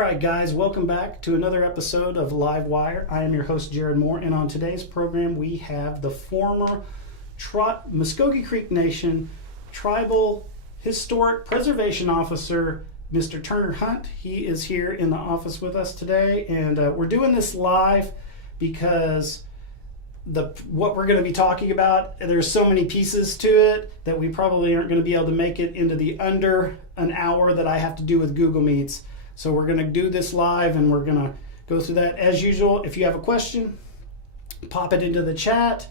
All right, guys, welcome back to another episode of Live Wire. I am your host, Jared Moore, and on today's program, we have the former Mvskoke Creek Nation Tribal Historic Preservation Officer, Mr. Turner Hunt. He is here in the office with us today, and we're doing this live because what we're going to be talking about, there's so many pieces to it that we probably aren't going to be able to make it into the under an hour that I have to do with Google Meets. So we're going to do this live and we're going to go through that. As usual, if you have a question, pop it into the chat.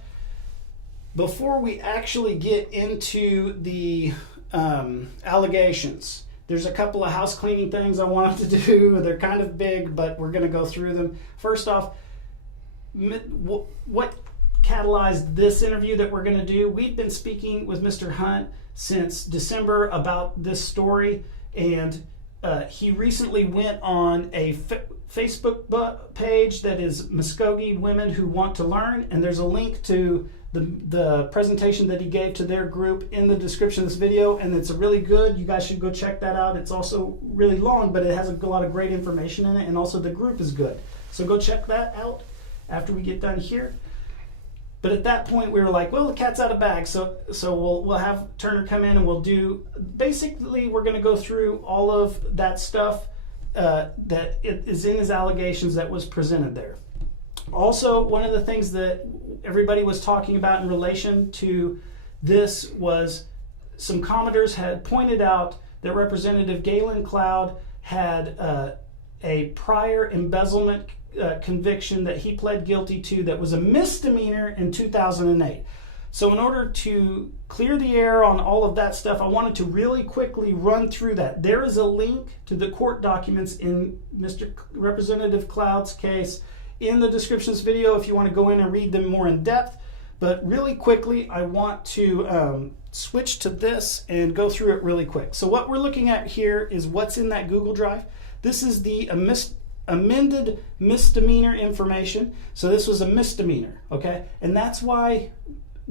Before we actually get into the allegations, there's a couple of house cleaning things I wanted to do. They're kind of big, but we're going to go through them. First off, what catalyzed this interview that we're going to do? We've been speaking with Mr. Hunt since December about this story, and he recently went on a Facebook page that is Mvskoke Women Who Want to Learn, and there's a link to the presentation that he gave to their group in the description of this video, and it's really good. You guys should go check that out. It's also really long, but it has a lot of great information in it, and also the group is good. So go check that out after we get done here. But at that point, we were like, well, the cat's out of bag, so we'll have Turner come in and we'll do, basically, we're going to go through all of that stuff that is in his allegations that was presented there. Also, one of the things that everybody was talking about in relation to this was some commenters had pointed out that Representative Galen Cloud had a prior embezzlement conviction that he pled guilty to that was a misdemeanor in 2008. So in order to clear the air on all of that stuff, I wanted to really quickly run through that. There is a link to the court documents in Mr. Representative Cloud's case in the description of this video if you want to go in and read them more in depth. But really quickly, I want to switch to this and go through it really quick. So what we're looking at here is what's in that Google Drive. This is the amended misdemeanor information. So this was a misdemeanor, okay? And that's why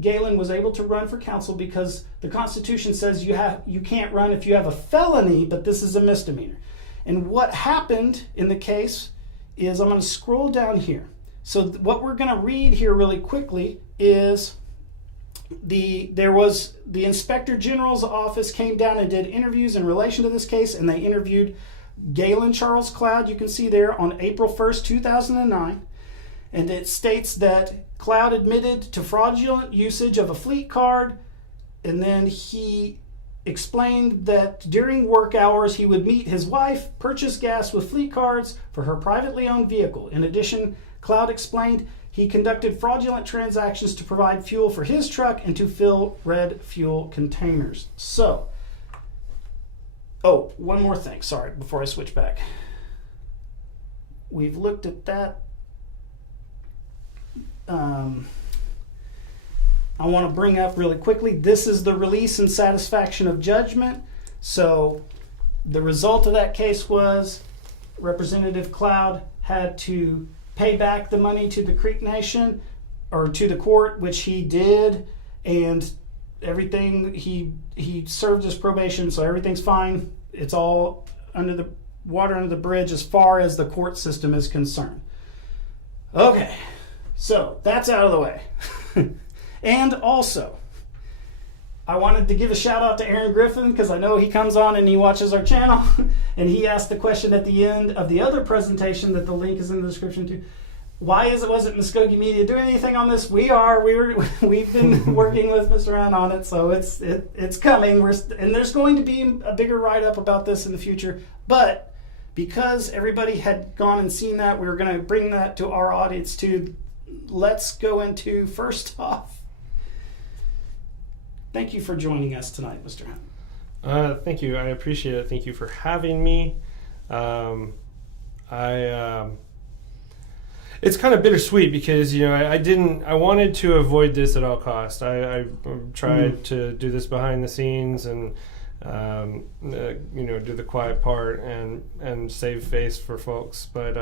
Galen was able to run for council, because the Constitution says you can't run if you have a felony, but this is a misdemeanor. And what happened in the case is, I'm going to scroll down here. So what we're going to read here really quickly is the Inspector General's office came down and did interviews in relation to this case, and they interviewed Galen Charles Cloud, you can see there, on April 1st, 2009. And it states that Cloud admitted to fraudulent usage of a fleet card, and then he explained that during work hours he would meet his wife, purchase gas with fleet cards for her privately owned vehicle. In addition, Cloud explained he conducted fraudulent transactions to provide fuel for his truck and to fill red fuel containers. So, oh, one more thing, sorry, before I switch back. We've looked at that. I want to bring up really quickly, this is the release and satisfaction of judgment. So the result of that case was Representative Cloud had to pay back the money to the Creek Nation, or to the court, which he did, and everything, he served his probation, so everything's fine. It's all under the water under the bridge as far as the court system is concerned. Okay, so that's out of the way. And also, I wanted to give a shout out to Aaron Griffin, because I know he comes on and he watches our channel, and he asked the question at the end of the other presentation that the link is in the description to. Why wasn't Mvskoke Media doing anything on this? We've been working with Mr. Hunt on it, so it's coming. And there's going to be a bigger write-up about this in the future. But because everybody had gone and seen that, we were going to bring that to our audience too. Let's go into, first off, thank you for joining us tonight, Mr. Hunt. Thank you. I appreciate it. Thank you for having me. It's kind of bittersweet because, I wanted to avoid this at all costs. I tried to do this behind the scenes and, do the quiet part and save face for folks. But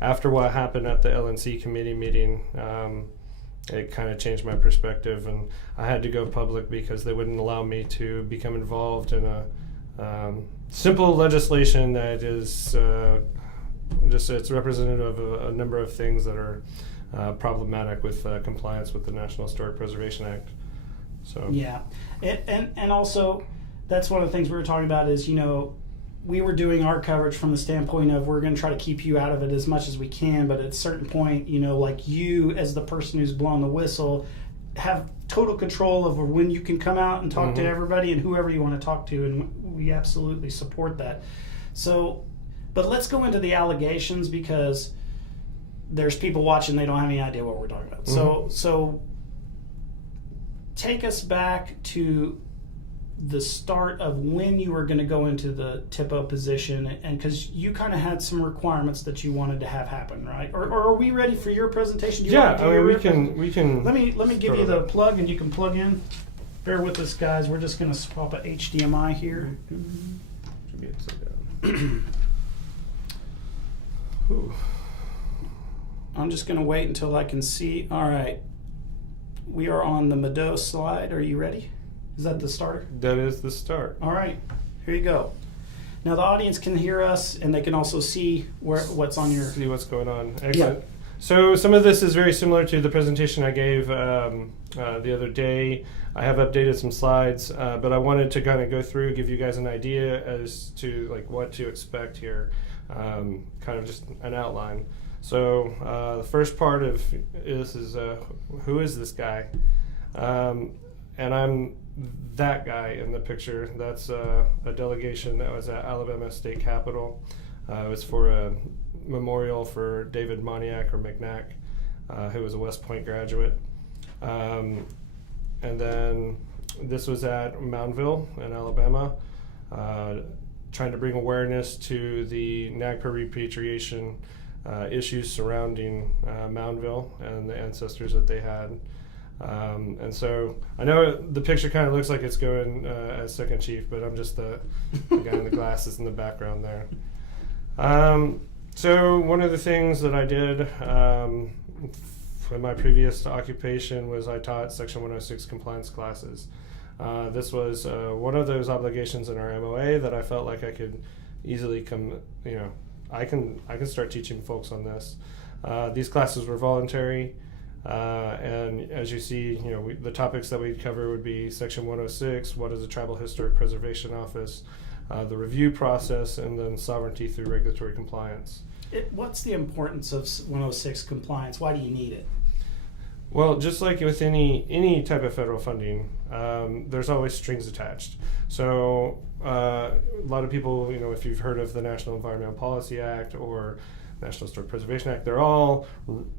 after what happened at the LNC committee meeting, it kind of changed my perspective, and I had to go public because they wouldn't allow me to become involved in a simple legislation that is just it's representative of a number of things that are problematic with compliance with the National Historic Preservation Act. So yeah, and also that's one of the things we were talking about is, we were doing our coverage from the standpoint of we're going to try to keep you out of it as much as we can, but at a certain point, like you as the person who's blowing the whistle have total control over when you can come out and talk to everybody and whoever you want to talk to, and we absolutely support that. So, but let's go into the allegations, because there's people watching, they don't have any idea what we're talking about. So take us back to the start of when you were going to go into the THPO position, and because you kind of had some requirements that you wanted to have happen, right? Or are we ready for your presentation? Yeah, I mean, we can. Let me give you the plug, and you can plug in. Bear with us, guys. We're just going to swap a HDMI here. Should be upside down. I'm just going to wait until I can see. All right. We are on the Mado slide. Are you ready? Is that the starter? That is the start. All right. Here you go. Now the audience can hear us, and they can also see what's on your... See what's going on. Excellent. Yeah. So some of this is very similar to the presentation I gave the other day. I have updated some slides, but I wanted to kind of go through, give you guys an idea as to like what to expect here, kind of just an outline. So the first part of this is who is this guy? And I'm that guy in the picture. That's a delegation that was at Alabama State Capitol. It was for a memorial for David Moniak or McNack, who was a West Point graduate. And then this was at Moundville in Alabama, trying to bring awareness to the NAGPRA repatriation issues surrounding Moundville and the ancestors that they had. And so I know the picture kind of looks like it's going as second chief, but I'm just the guy in the glasses in the background there. So one of the things that I did in my previous occupation was I taught Section 106 compliance classes. This was one of those obligations in our MOA that I felt like I could easily I can start teaching folks on this. These classes were voluntary. And as you see, the topics that we cover would be Section 106, what is a Tribal Historic Preservation Office, the review process, and then sovereignty through regulatory compliance. What's the importance of 106 compliance? Why do you need it? Well, just like with any type of federal funding, there's always strings attached. So a lot of people, if you've heard of the National Environmental Policy Act or National Historic Preservation Act, they're all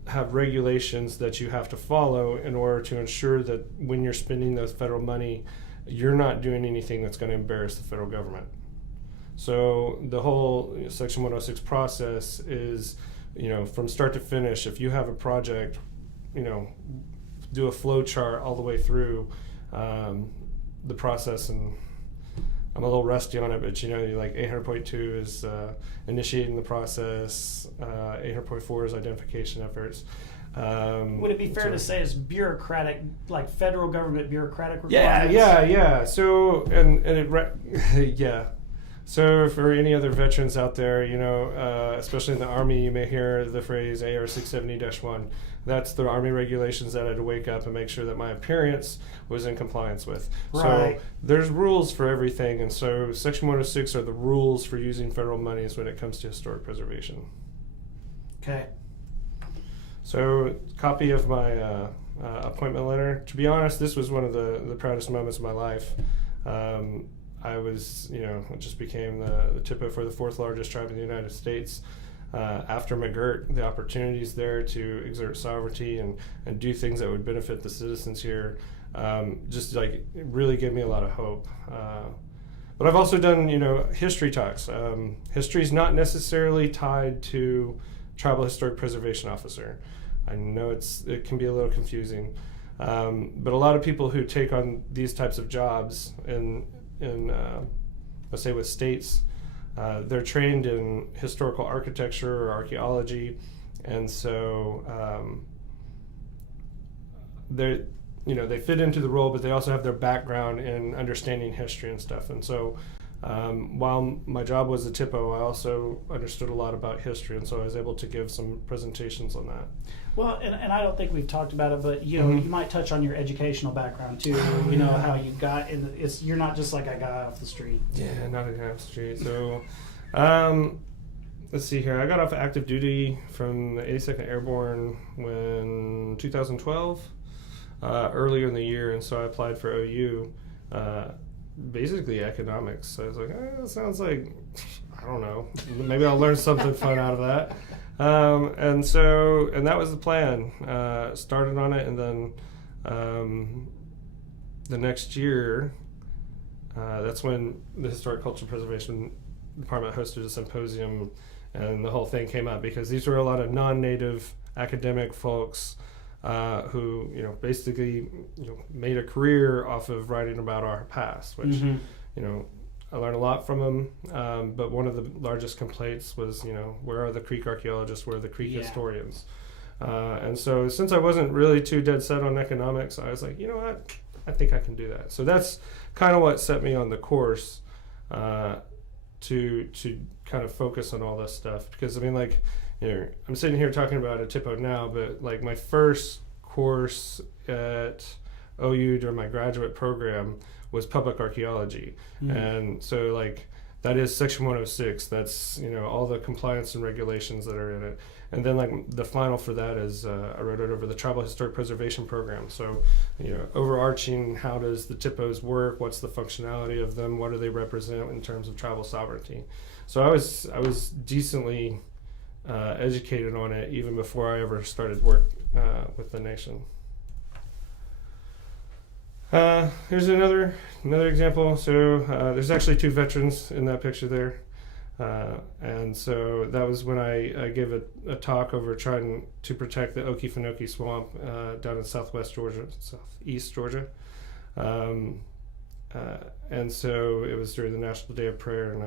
have regulations that you have to follow in order to ensure that when you're spending those federal money, you're not doing anything that's going to embarrass the federal government. So the whole Section 106 process is, from start to finish, if you have a project, do a flow chart all the way through the process. And I'm a little rusty on it, but like 800.2 is initiating the process, 800.4 is identification efforts. Would it be fair to say it's bureaucratic, like federal government bureaucratic requirements? Yeah. So yeah. So for any other veterans out there, especially in the Army, you may hear the phrase AR 670-1. That's the Army regulations that I had to wake up and make sure that my appearance was in compliance with. Right. So there's rules for everything, and so Section 106 are the rules for using federal monies when it comes to historic preservation. Okay. So copy of my appointment letter. To be honest, this was one of the proudest moments of my life. I was, just became the THPO for the 4th largest tribe in the United States. After McGirt, the opportunities there to exert sovereignty and do things that would benefit the citizens here, it really gave me a lot of hope. But I've also done, history talks. History is not necessarily tied to Tribal Historic Preservation Officer. I know it can be a little confusing, but a lot of people who take on these types of jobs in let's say with states, they're trained in historical architecture or archaeology, and so they fit into the role, but they also have their background in understanding history and stuff. And so While my job was a THPO, I also understood a lot about history, and so I was able to give some presentations on that. Well, and I don't think we've talked about it, but you might touch on your educational background too. How you got in. You're not just like a guy off the street. Yeah, not a guy off the street. So, let's see here. I got off active duty from the 82nd Airborne in 2012, earlier in the year, and so I applied for OU. Basically economics. So I was like, it sounds like, I don't know, maybe I'll learn something fun out of that. And that was the plan. Started on it, and then the next year, that's when the Historic Cultural Preservation Department hosted a symposium, and the whole thing came up because these were a lot of non-native academic folks who basically made a career off of writing about our past, which I learned a lot from them. But one of the largest complaints was where are the Creek archaeologists, where are the Creek historians? And so since I wasn't really too dead set on economics, I was like, you know what, I think I can do that. So that's kind of what set me on the course to kind of focus on all this stuff, because I mean, I'm sitting here talking about a THPO now, but like my first course at OU during my graduate program was public archaeology. And so that is section 106. That's all the compliance and regulations that are in it. And then the final for that is I wrote it over the Tribal Historic Preservation Program. So overarching, how does the THPOs work? What's the functionality of them? What do they represent in terms of tribal sovereignty? So I was decently educated on it even before I ever started work with the nation. Here's another example. So there's actually two veterans in that picture there. And so that was when I gave a talk over trying to protect the Okefenokee Swamp down in southeast Georgia. And so it was during the National Day of Prayer, and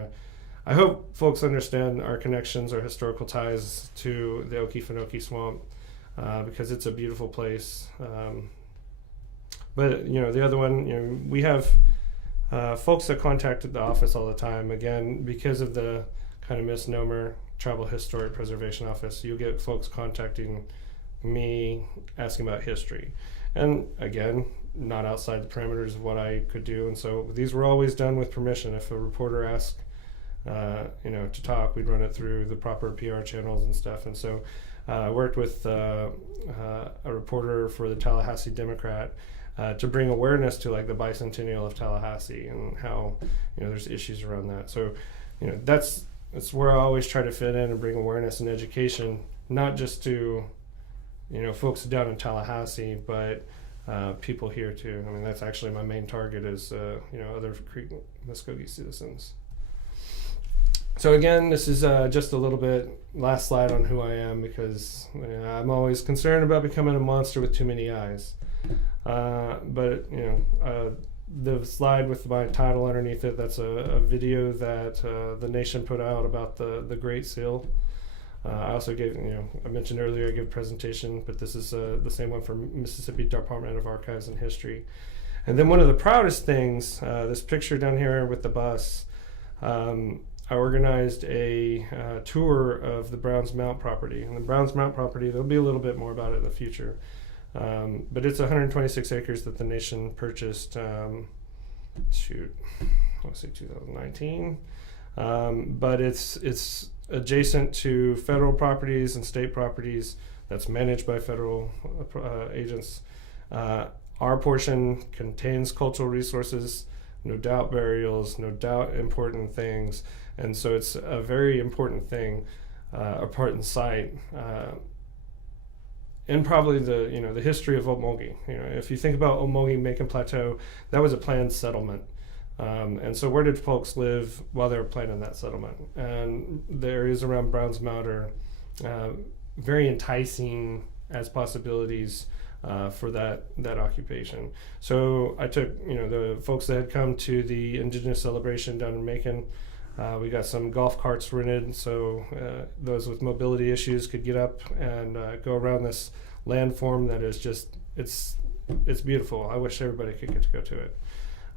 I hope folks understand our connections, our historical ties to the Okefenokee Swamp, because it's a beautiful place. But the other one, we have folks that contact the office all the time. Again, because of the kind of misnomer Tribal Historic Preservation Office, you'll get folks contacting me asking about history, and again, not outside the parameters of what I could do. And so these were always done with permission. If a reporter asked to talk, we'd run it through the proper PR channels and stuff. And so I worked with a reporter for the Tallahassee Democrat to bring awareness to the bicentennial of Tallahassee and how there's issues around that. So that's where I always try to fit in and bring awareness and education, not just to folks down in Tallahassee, but people here too. I mean, that's actually my main target is other Creek Mvskoke citizens. So again, this is just a little bit last slide on who I am, because I'm always concerned about becoming a monster with too many eyes. But the slide with my title underneath it, that's a video that the nation put out about the Great Seal. I also gave, I mentioned earlier, I gave a presentation, but this is the same one from Mississippi Department of Archives and History. And then one of the proudest things, this picture down here with the bus, I organized a tour of the Browns Mount property. And the Browns Mount property, there'll be a little bit more about it in the future. But it's 126 acres that the nation purchased, 2019. But it's adjacent to federal properties and state properties that's managed by federal agents. Our portion contains cultural resources, no doubt burials, no doubt important things. And so it's a very important thing, important site. And probably the history of Okmulgee. If you think about Okmulgee-Macon Plateau, that was a planned settlement. And so where did folks live while they were planning that settlement? And the areas around Browns Mount are very enticing as possibilities for that occupation. So I took the folks that had come to the Indigenous celebration down in Macon. We got some golf carts rented, so those with mobility issues could get up and go around this landform that is just it's beautiful. I wish everybody could get to go to it.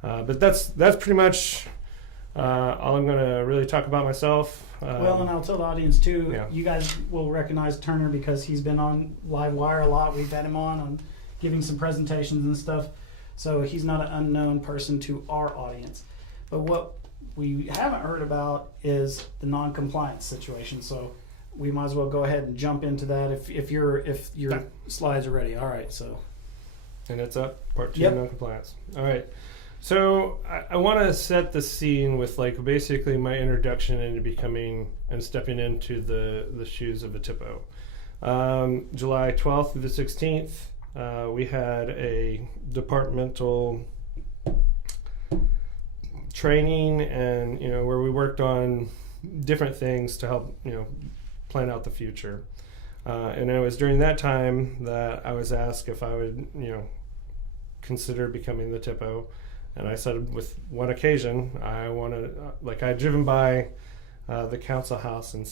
But that's pretty much all I'm going to really talk about myself. Well, and I'll tell the audience too, Yeah. you guys will recognize Turner because he's been on Live Wire a lot. We've had him on giving some presentations and stuff. So he's not an unknown person to our audience. But what we haven't heard about is the non-compliance situation. So we might as well go ahead and jump into that if your slides are ready. All right, so. And it's up, part 2, Yep. noncompliance. All right. So I want to set the scene with like basically my introduction into becoming and stepping into the shoes of a THPO. July 12th through the 16th, we had a departmental training, and where we worked on different things to help plan out the future. And it was during that time that I was asked if I would consider becoming the THPO. And I said, with one occasion, I wanted, I'd driven by the council house and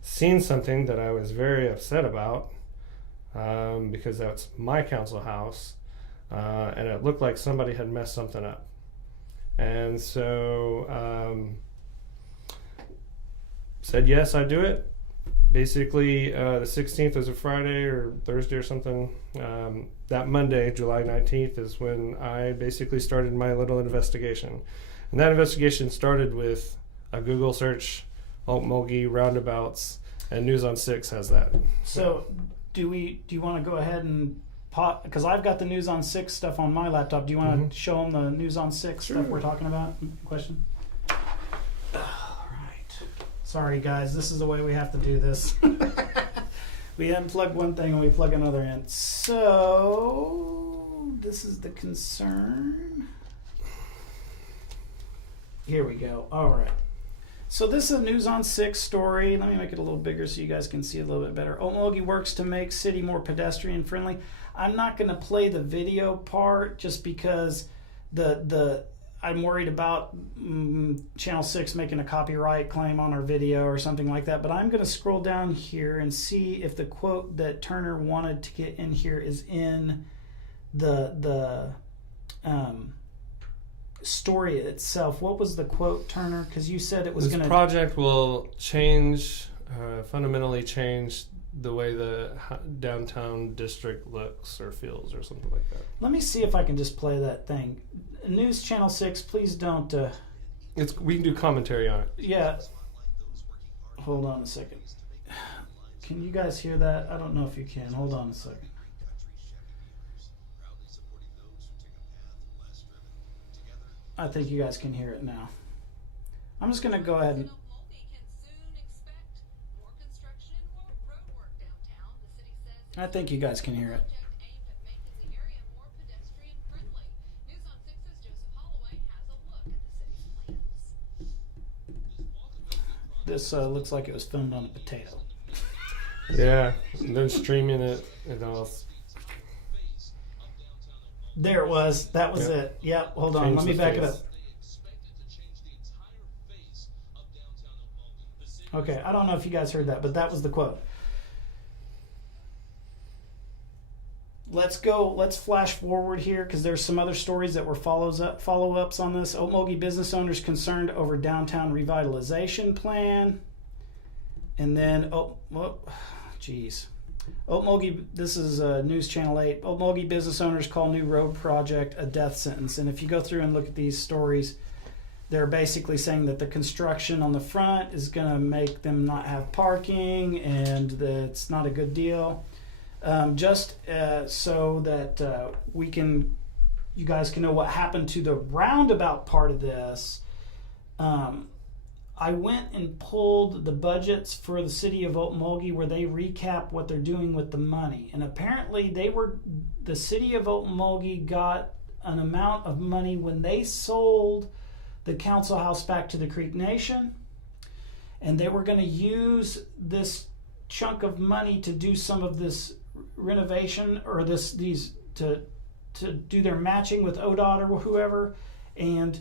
seen something that I was very upset about, because that's my council house, and it looked like somebody had messed something up. And so said yes, I'd do it. Basically, the 16th was a Friday or Thursday or something. That Monday, July 19th, is when I basically started my little investigation. And that investigation started with a Google search, Okmulgee roundabouts, and News on 6 has that. So do you want to go ahead and pop, because I've got the News on 6 stuff on my laptop. Do you want to show them the News on 6 stuff we're talking about? Question? All right. Sorry, guys. This is the way we have to do this. We unplug one thing and we plug another in. So this is the concern. Here we go. All right. So this is a News on 6 story. Let me make it a little bigger so you guys can see it a little bit better. Okmulgee works to make city more pedestrian friendly. I'm not going to play the video part just because I'm worried about Channel 6 making a copyright claim on our video or something like that. But I'm going to scroll down here and see if the quote that Turner wanted to get in here is in the story itself. What was the quote, Turner? Because you said it was going to... This project will fundamentally change the way the downtown district looks or feels or something like that. Let me see if I can just play that thing. News Channel 6, please don't... We can do commentary on it. Yeah. Hold on a second. Can you guys hear that? I don't know if you can. Hold on a second. I think you guys can hear it now. I'm just going to go ahead and... I think you guys can hear it. This looks like it was filmed on a potato. Yeah, and then streaming it and all. There it was. That was it. Yep. Hold on. Let me back it up. Okay. I don't know if you guys heard that, but that was the quote. Let's go. Let's flash forward here because there's some other stories that were follow-ups on this. Okmulgee business owners concerned over downtown revitalization plan. And then, Okmulgee, this is News Channel 8. Okmulgee business owners call new road project a death sentence. And if you go through and look at these stories, they're basically saying that the construction on the front is going to make them not have parking and that it's not a good deal. So that you guys can know what happened to the roundabout part of this. I went and pulled the budgets for the city of Okmulgee where they recap what they're doing with the money. And apparently the city of Okmulgee got an amount of money when they sold the council house back to the Creek Nation. And they were going to use this chunk of money to do some of this renovation or to do their matching with ODOT or whoever, and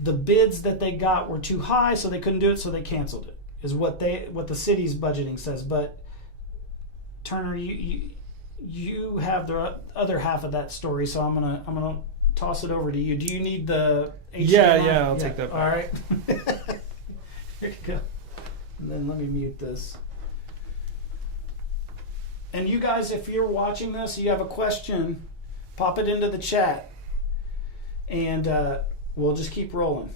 the bids that they got were too high, so they couldn't do it, so they canceled it. Is what the city's budgeting says. But Turner, you have the other half of that story, so I'm gonna toss it over to you. Do you need the HDMI? Yeah, I'll take that back. All right. Here you go. And then let me mute this. And you guys, if you're watching this, you have a question, pop it into the chat. And we'll just keep rolling.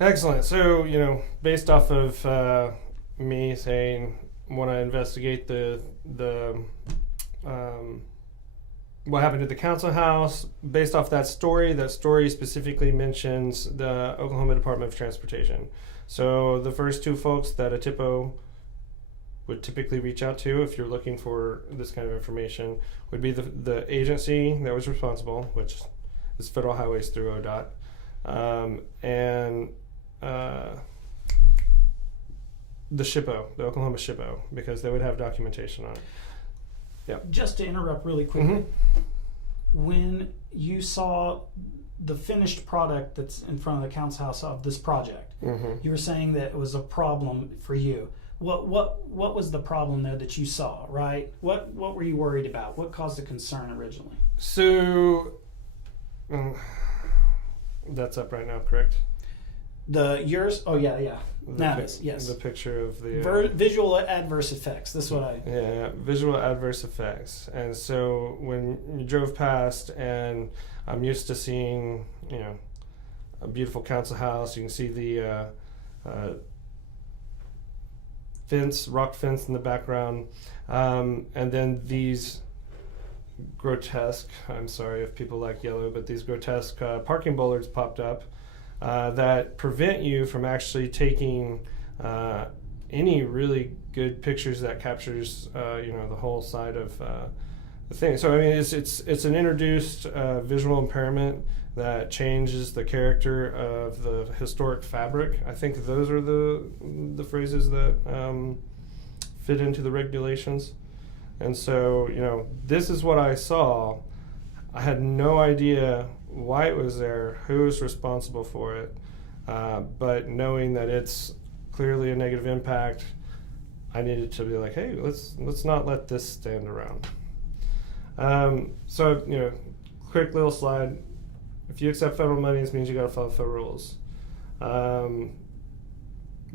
Excellent. So, based off of me saying, want to investigate the what happened at the council house, based off that story specifically mentions the Oklahoma Department of Transportation. So the first two folks that a THPO would typically reach out to if you're looking for this kind of information would be the agency that was responsible, which is Federal Highways through ODOT, and the SHPO, the Oklahoma SHPO, because they would have documentation on it. Yeah. Just to interrupt really quickly, when you saw the finished product that's in front of the council house of this project, you were saying that it was a problem for you. What was the problem there that you saw, right? What were you worried about? What caused the concern originally? So that's up right now, correct? Yours? Oh yeah. Now it is, yes. The picture of the visual adverse effects. This is what I. Yeah, visual adverse effects. And so when you drove past, and I'm used to seeing, a beautiful council house. You can see the rock fence in the background, and then these grotesque. I'm sorry if people like yellow, but these grotesque parking bollards popped up. That prevent you from actually taking any really good pictures that captures the whole side of the thing. So I mean, it's an introduced visual impairment that changes the character of the historic fabric. I think those are the phrases that fit into the regulations. And so this is what I saw. I had no idea why it was there, who was responsible for it, but knowing that it's clearly a negative impact, I needed to be like, hey, let's not let this stand around. So quick little slide. If you accept federal money, it means you got to follow federal rules. The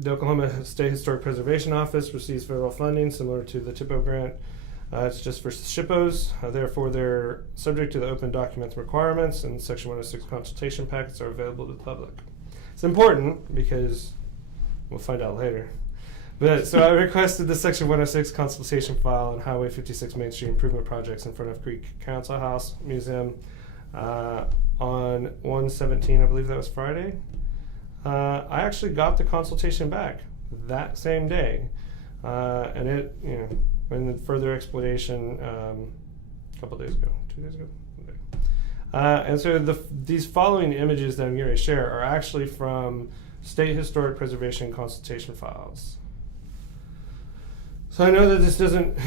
Oklahoma State Historic Preservation Office receives federal funding similar to the THPO grant. It's just for SHPOs, therefore they're subject to the open documents requirements, and Section 106 consultation packets are available to the public. It's important because we'll find out later. But so I requested the Section 106 consultation file on Highway 56 Main Street improvement projects in front of Creek Council House Museum on 1/17, I believe that was Friday. I actually got the consultation back that same day, and it, and further explanation a couple days ago, 2 days ago. And so these following images that I'm going to share are actually from State Historic Preservation consultation files. So I know that this doesn't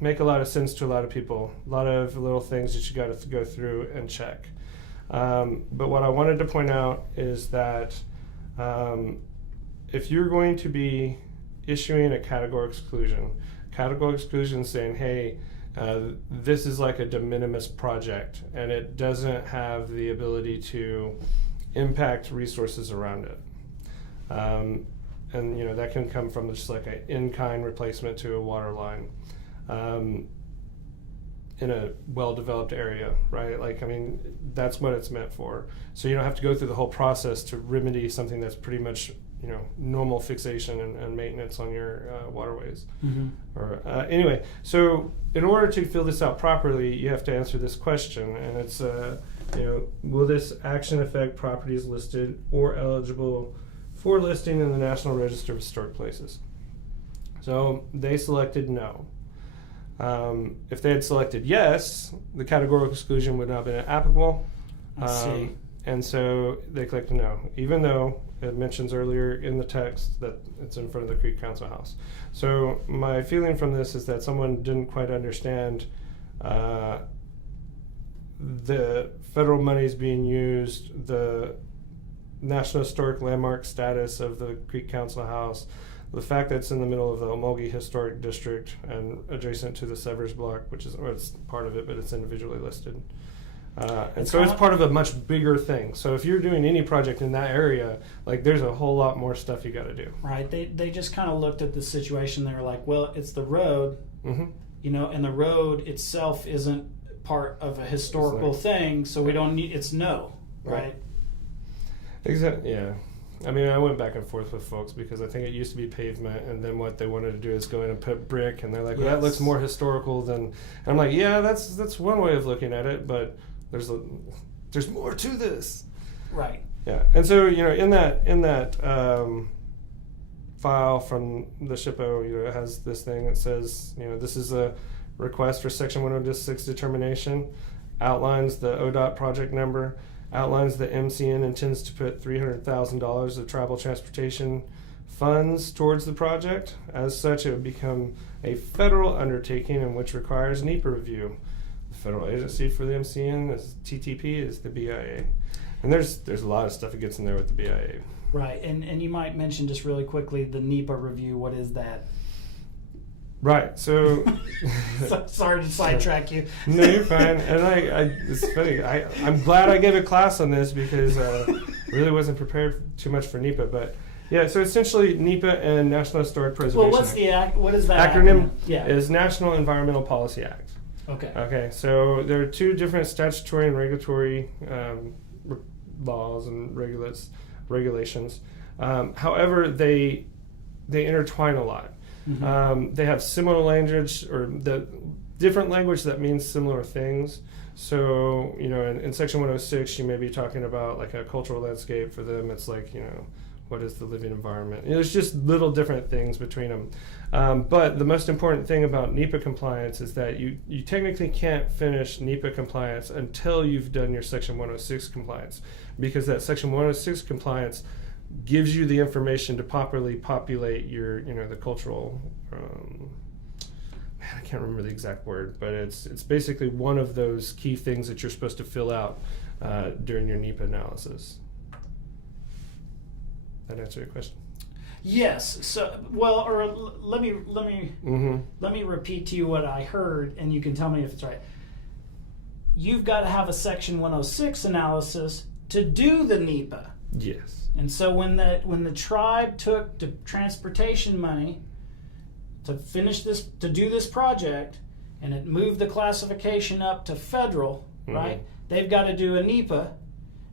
make a lot of sense to a lot of people. A lot of little things that you got to go through and check. But what I wanted to point out is that if you're going to be issuing a category exclusion saying, hey, this is like a de minimis project and it doesn't have the ability to impact resources around it. And that can come from just like an in-kind replacement to a water line in a well-developed area, right? That's what it's meant for. So you don't have to go through the whole process to remedy something that's pretty much normal fixation and maintenance on your waterways. Or anyway, so in order to fill this out properly, you have to answer this question, and it's will this action affect properties listed or eligible for listing in the National Register of Historic Places? So they selected no. If they had selected yes, the categorical exclusion would not have been applicable. I see. And so they clicked no, even though it mentions earlier in the text that it's in front of the Creek Council House. So my feeling from this is that someone didn't quite understand the federal monies being used, the National Historic Landmark status of the Creek Council House, the fact that it's in the middle of the Omogi Historic District and adjacent to the Severs Block, which is, or it's part of it, but it's individually listed. And so it's part of a much bigger thing. So if you're doing any project in that area, like there's a whole lot more stuff you got to do. Right. They just kind of looked at the situation. They were like, well, it's the road, Mm-hmm. you know, and the road itself isn't part of a historical thing, so we don't need, it's no, right? Exactly. Yeah. I mean, I went back and forth with folks because I think it used to be pavement, and then what they wanted to do is go in and put brick, and they're like, well, that looks more historical than. And I'm like, yeah, that's one way of looking at it, but there's more to this. Right. Yeah, and so in that file from the SHPO, it has this thing that says, this is a request for Section 106 determination, outlines the ODOT project number, outlines that MCN intends to put $300,000 of travel transportation funds towards the project. As such, it would become a federal undertaking in which requires NEPA review. The federal agency for the MCN is TTP, is the BIA. And there's a lot of stuff that gets in there with the BIA. Right, and you might mention just really quickly the NEPA review. What is that? Right, so sorry to sidetrack you. No, you're fine. And it's funny. I'm glad I gave a class on this because really wasn't prepared too much for NEPA. But yeah, so essentially NEPA and National Historic Preservation. Well, what is that acronym? Yeah, is National Environmental Policy Act. Okay. Okay, so there are two different statutory and regulatory laws and regulations. However, they intertwine a lot. Mm-hmm. They have similar language, or the different language that means similar things. So, in Section 106, you may be talking about like a cultural landscape. For them, it's like, what is the living environment? There's just little different things between them. But the most important thing about NEPA compliance is that you technically can't finish NEPA compliance until you've done your Section 106 compliance, because that Section 106 compliance gives you the information to properly populate your, the cultural, I can't remember the exact word, but it's basically one of those key things that you're supposed to fill out during your NEPA analysis. That answer your question? Yes. So, let me Mm-hmm. let me repeat to you what I heard, and you can tell me if it's right. You've got to have a Section 106 analysis to do the NEPA. Yes. And so when the tribe took the transportation money to do this project, and it moved the classification up to federal, Mm-hmm. right? They've got to do a NEPA,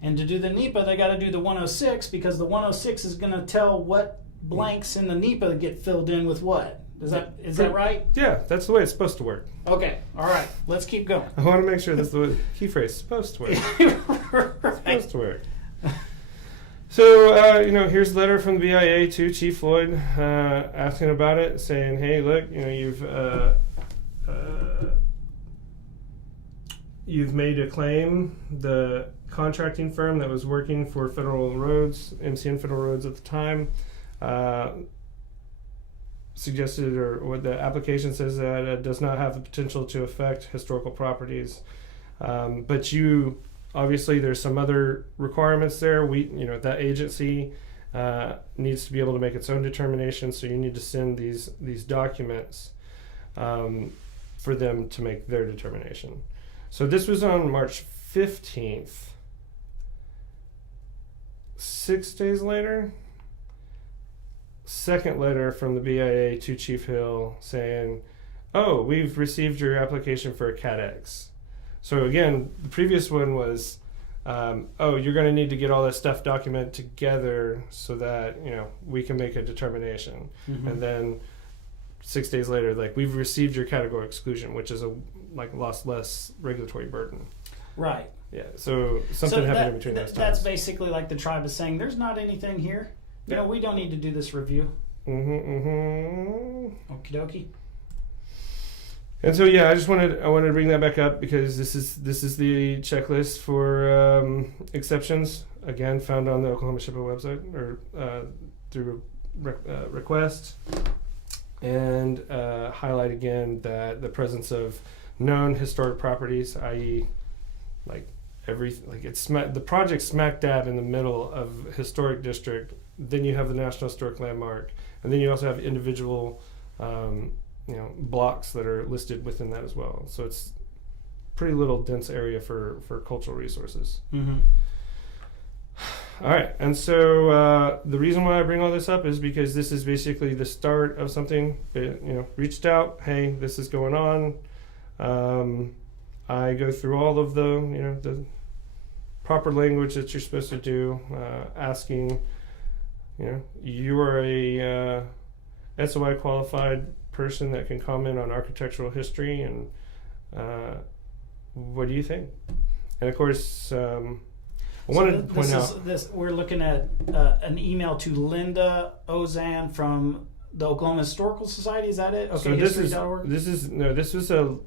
and to do the NEPA, they got to do the 106, because the 106 is going to tell what blanks in the NEPA get filled in with what. Is that right? Yeah, that's the way it's supposed to work. Okay. All right. Let's keep going. I want to make sure that's the key phrase. Supposed to work. Right. Supposed to work. So, here's a letter from the BIA to Chief Floyd asking about it, saying, hey, look, you've made a claim. The contracting firm that was working for Federal Roads, MCN Federal Roads at the time, suggested, or what the application says, that it does not have the potential to affect historical properties. But obviously, there's some other requirements there. That agency needs to be able to make its own determination. So you need to send these documents for them to make their determination. So this was on March 15th. 6 days later, second letter from the BIA to Chief Hill saying, "Oh, we've received your application for a Cat X." So again, the previous one was, you're going to need to get all this stuff documented together so that we can make a determination. Mm-hmm. And then 6 days later, we've received your category exclusion, which is a less regulatory burden. Right. Yeah. So something happened in between those times. That's basically like the tribe is saying, there's not anything here. Yeah. We don't need to do this review. Mm-hmm. Okie dokie. And so I wanted to bring that back up because this is the checklist for exceptions, again found on the Oklahoma SHPO website, or through request, and highlight again that the presence of known historic properties, i.e. the project smack dab in the middle of historic district then you have the National Historic Landmark, and then you also have individual blocks that are listed within that as well. So it's pretty little dense area for cultural resources. Mm-hmm. All right, and so the reason why I bring all this up is because this is basically the start of something. Reached out, hey, this is going on. I go through all of the proper language that you're supposed to do, asking, you are a SOI qualified person that can comment on architectural history, and what do you think? And of course, I wanted to point out we're looking at an email to Linda Ozan from the Oklahoma Historical Society. Is that it? Okay, so this was a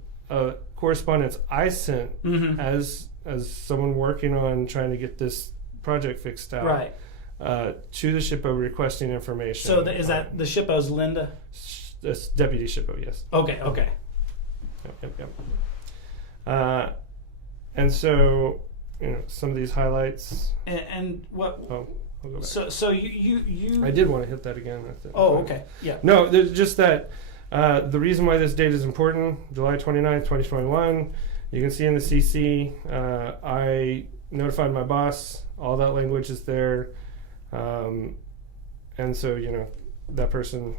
correspondence I sent mm-hmm. as someone working on trying to get this project fixed out. Right. To the SHPO requesting information. So is that the SHPO's Linda? That's Deputy SHPO, yes. Okay. Yep. And so, some of these highlights. And what? Oh, I'll go back. So you. I did want to hit that again. Oh, okay. Yeah. No, there's just that the reason why this date is important, July 29th, 2021. You can see in the CC, I notified my boss. All that language is there. And so, that person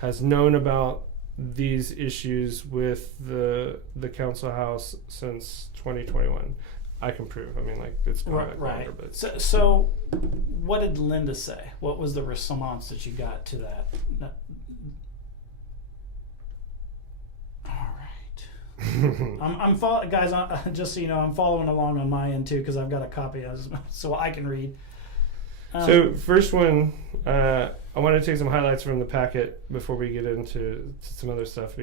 has known about these issues with the council house since 2021. I can prove. I mean, it's gone back longer. But so what did Linda say? What was the response that you got to that? No. All right. I'm following, guys. Just so you know, I'm following along on my end too because I've got a copy so I can read. So first one, I want to take some highlights from the packet before we get into some other stuff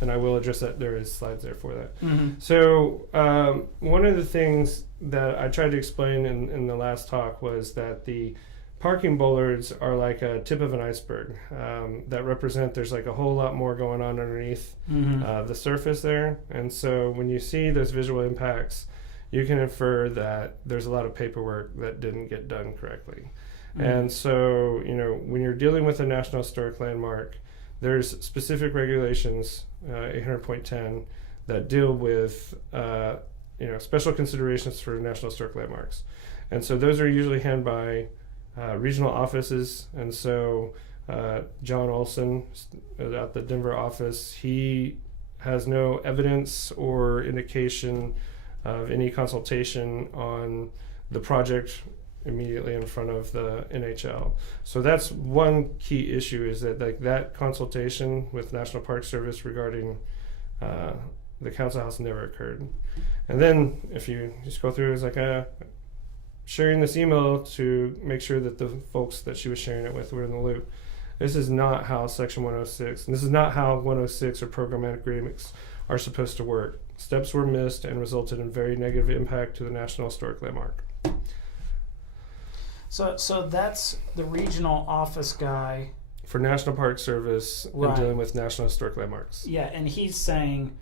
and I will address that. There is slides there for that. Mm-hmm. So one of the things that I tried to explain in the last talk was that the parking bollards are like a tip of an iceberg that represent there's like a whole lot more going on underneath mm-hmm. The surface there. And so when you see those visual impacts, you can infer that there's a lot of paperwork that didn't get done correctly. Mm-hmm. And so, when you're dealing with a National Historic Landmark, there's specific regulations, 800.10, that deal with, special considerations for National Historic Landmarks. And so those are usually handled by regional offices. And so John Olson at the Denver office, he has no evidence or indication of any consultation on the project immediately in front of the NHL. So that's one key issue, is that that consultation with National Park Service regarding the council house never occurred. And then if you just go through, it's sharing this email to make sure that the folks that she was sharing it with were in the loop. This is not how Section 106, and this is not how 106 or programmatic agreements are supposed to work. Steps were missed and resulted in very negative impact to the National Historic Landmark. So that's the regional office guy for National Park Service right. and dealing with National Historic Landmarks. Yeah, and he's saying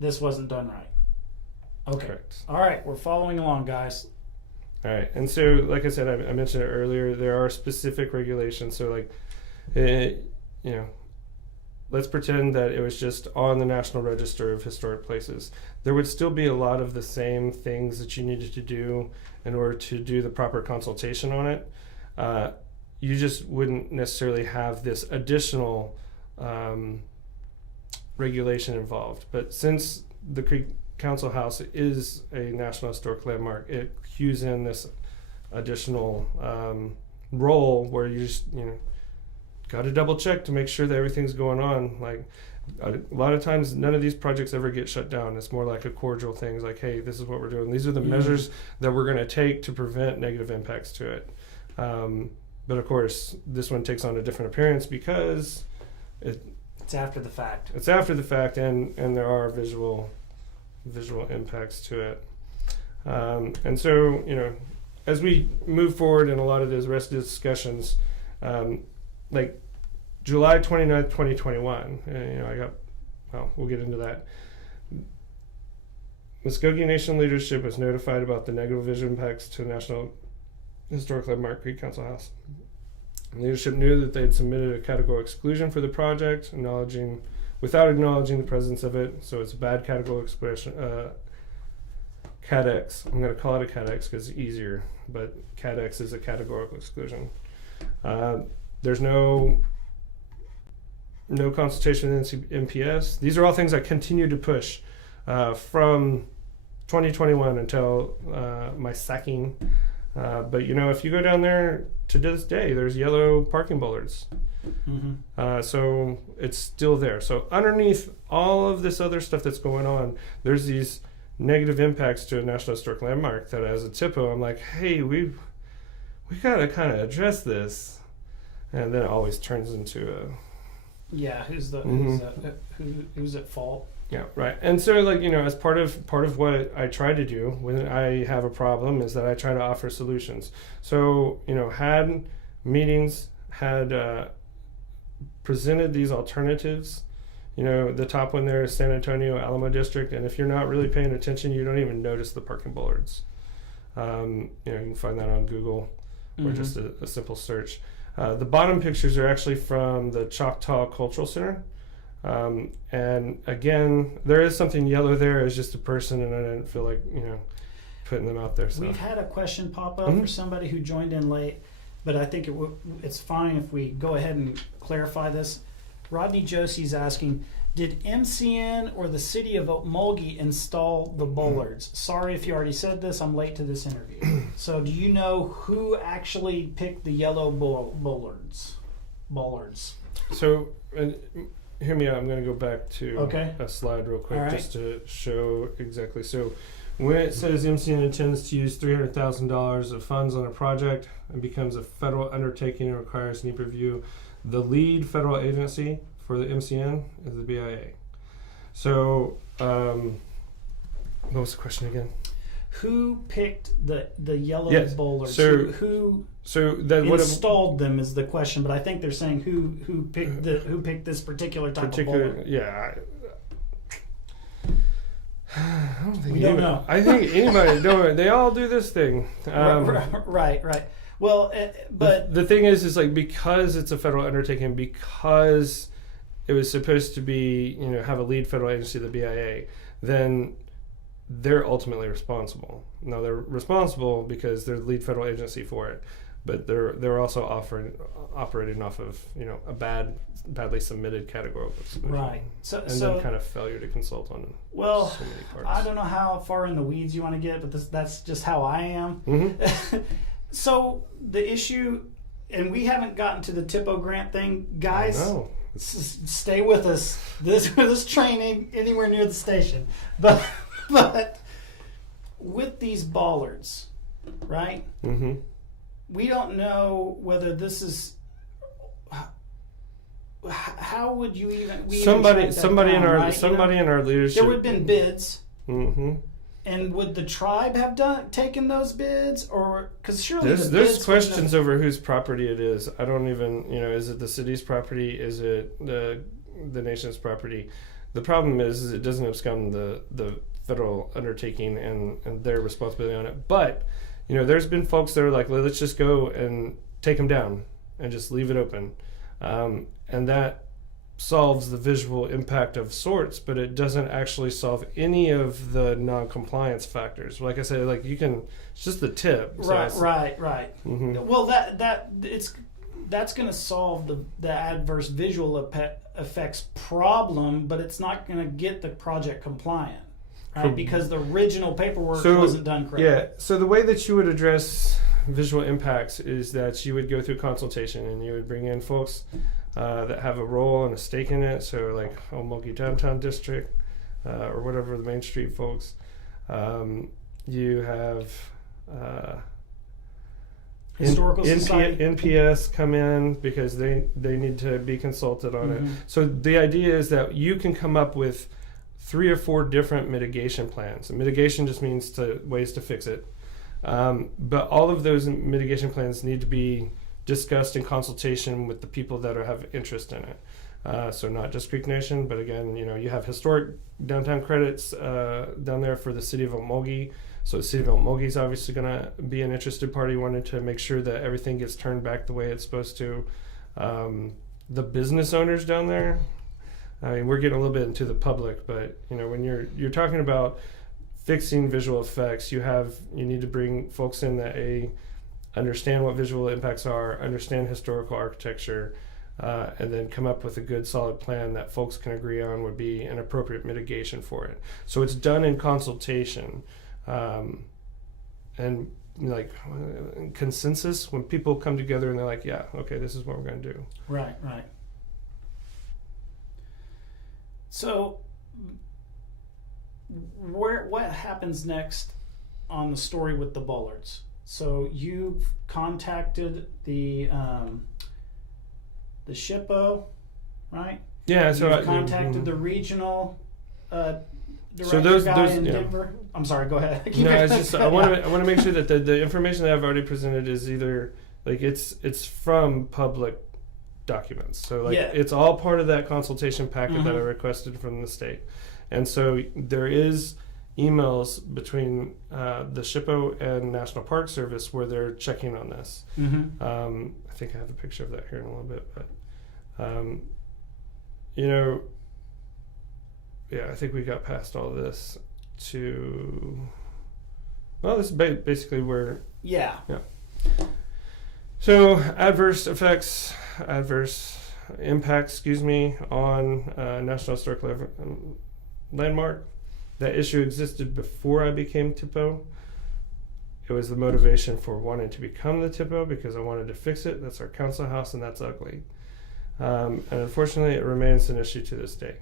this wasn't done right. Okay. Correct. All right, we're following along, guys. All right, and so like I said, I mentioned it earlier, there are specific regulations. So let's pretend that it was just on the National Register of Historic Places. There would still be a lot of the same things that you needed to do in order to do the proper consultation on it. You just wouldn't necessarily have this additional regulation involved. But since the Creek Council House is a National Historic Landmark, it cues in this additional role where you just, got to double check to make sure that everything's going on. A lot of times, none of these projects ever get shut down. It's more like a cordial thing. It's like, hey, this is what we're doing. These are the measures that we're going to take to prevent negative impacts to it. But of course, this one takes on a different appearance because it's after the fact. It's after the fact, and there are visual impacts to it. And so, as we move forward in a lot of those rest of the discussions, July 29th, 2021, we'll get into that. Mvskoke Nation leadership was notified about the negative visual impacts to the National Historic Landmark Creek Council House. Leadership knew that they had submitted a categorical exclusion for the project, without acknowledging the presence of it. So it's a bad categorical expression. CADX. I'm going to call it a CADX because it's easier, but CADX is a categorical exclusion. There's no consultation with NPS. These are all things I continue to push from 2021 until my sacking. But if you go down there to this day, there's yellow parking bollards. Mm-hmm. So it's still there. So underneath all of this other stuff that's going on, there's these negative impacts to a National Historic Landmark that as a THPO, I'm like, hey, we got to kind of address this. And then it always turns into a... Yeah, who's at fault? Yeah, right. And so, as part of what I try to do when I have a problem is that I try to offer solutions. So, had meetings, had presented these alternatives. The top one there is San Antonio Alamo District, and if you're not really paying attention, you don't even notice the parking bollards. You can find that on Google or just a simple search. The bottom pictures are actually from the Choctaw Cultural Center. And again, there is something yellow there as just a person, and I didn't feel like, putting them out there. So. We've had a question pop up for somebody who joined in late, but I think it's fine if we go ahead and clarify this. Rodney Josie's asking, did MCN or the city of Okmulgee install the bollards? Sorry if you already said this, I'm late to this interview. So do you know who actually picked the yellow bollards? So, hear me out. I'm going to go back to a slide real quick just to show exactly. So when it says MCN intends to use $300,000 of funds on a project and becomes a federal undertaking and requires NEPA review, the lead federal agency for the MCN is the BIA. So what was the question again? Who picked the yellow bollards? So who installed them is the question, but I think they're saying who picked this particular type of bollard. Yeah. I don't think we don't know. I think anybody do. They all do this thing. Right. Well, but the thing is because it's a federal undertaking, because it was supposed to be have a lead federal agency, the BIA, then they're ultimately responsible. Now they're responsible because they're the lead federal agency for it, but they're also operating off of a badly submitted category, right? So then kind of failure to consult on so many parts. I don't know how far in the weeds you want to get, but that's just how I am. Mm-hmm. So the issue, and we haven't gotten to the THPO grant thing, guys. Stay with us. This train ain't anywhere near the station, but with these bollards, right? Mm-hmm. We don't know whether this is. How would you even? Somebody in our leadership. There would have been bids. Mm-hmm. And would the tribe have taken those bids, or because surely there's questions over whose property it is. I don't even is it the city's property? Is it the nation's property? The problem is it doesn't abscond the federal undertaking and their responsibility on it. But there's been folks that are like, well, let's just go and take them down and just leave it open, and that solves the visual impact of sorts, but it doesn't actually solve any of the non-compliance factors. Like I said, it's just the tip. So right. Mm-hmm. Well, that's going to solve the adverse visual effects problem, but it's not going to get the project compliant, right? Because the original paperwork wasn't done correctly. Yeah. So the way that you would address visual impacts is that you would go through consultation and you would bring in folks that have a role and a stake in it. So like Okmulgee Downtown District or whatever, the Main Street folks. You have Historical Society. NPS come in because they need to be consulted on it. So the idea is that you can come up with 3 or 4 different mitigation plans. And mitigation just means ways to fix it. But all of those mitigation plans need to be discussed in consultation with the people that have interest in it. So not just Creek Nation, but again, you have historic downtown credits down there for the city of Okmulgee. So the city of Milwaukee is obviously going to be an interested party, wanting to make sure that everything gets turned back the way it's supposed to. The business owners down there, I mean, we're getting a little bit into the public, but when you're talking about fixing visual effects, you need to bring folks in that understand what visual impacts are, understand historical architecture, and then come up with a good solid plan that folks can agree on would be an appropriate mitigation for it. So it's done in consultation, and like consensus when people come together and they're like, yeah, okay, this is what we're going to do. Right. So what happens next on the story with the bollards? So you contacted the SHPO, right? Yeah. So you contacted the regional director guy in Denver. I'm sorry. Go ahead. It's just I want to make sure that the information that I've already presented is either like it's from public documents. So it's all part of that consultation packet that I requested from the state, and so there is emails between the SHPO and National Park Service where they're checking on this. I think I have a picture of that here in a little bit, but I think we got past all of this to, well, this is basically where, yeah. So adverse impacts, on National Historic Landmark. That issue existed before I became THPO. It was the motivation for wanting to become the THPO because I wanted to fix it. That's our council house, and that's ugly. And unfortunately, it remains an issue to this day.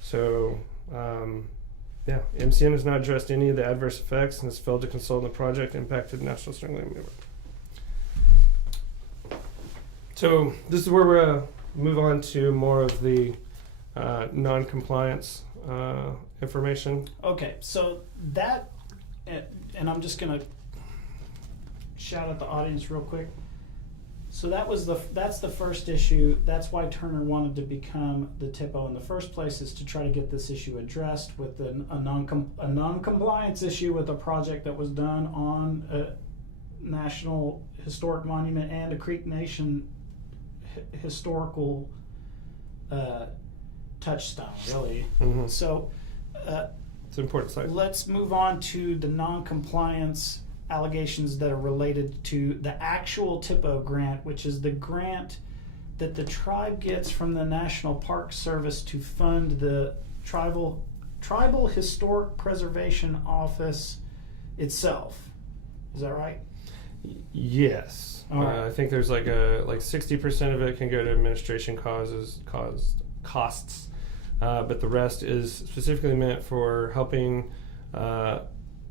So, MCM has not addressed any of the adverse effects and has failed to consult on the project impacted National Historic Landmark. So this is where we're going to move on to more of the non-compliance information. Okay, so that, and I'm just going to shout at the audience real quick. So that's the first issue. That's why Turner wanted to become the THPO in the first place, is to try to get this issue addressed with a non-compliance issue with a project that was done on a National Historic Monument and a Creek Nation historical touchstone, really. So it's an important site. Let's move on to the non-compliance allegations that are related to the actual THPO grant, which is the grant that the tribe gets from the National Park Service to fund the Tribal Historic Preservation Office itself. Is that right? Yes. I think there's like 60% of it can go to administration costs, but the rest is specifically meant for helping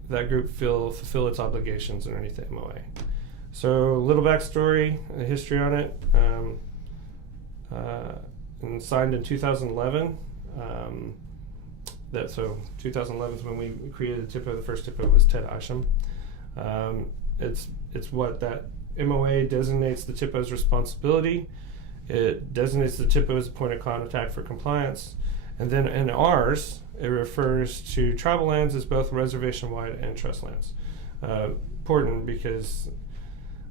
that group fulfill its obligations underneath the MOA. So a little backstory, the history on it, and signed in 2011. 2011 is when we created the THPO. The first THPO was Ted Isham. It's what that MOA designates the THPO's responsibility. It designates the THPO as a point of contact for compliance. And then in ours, it refers to tribal lands as both reservation-wide and trust lands. Important because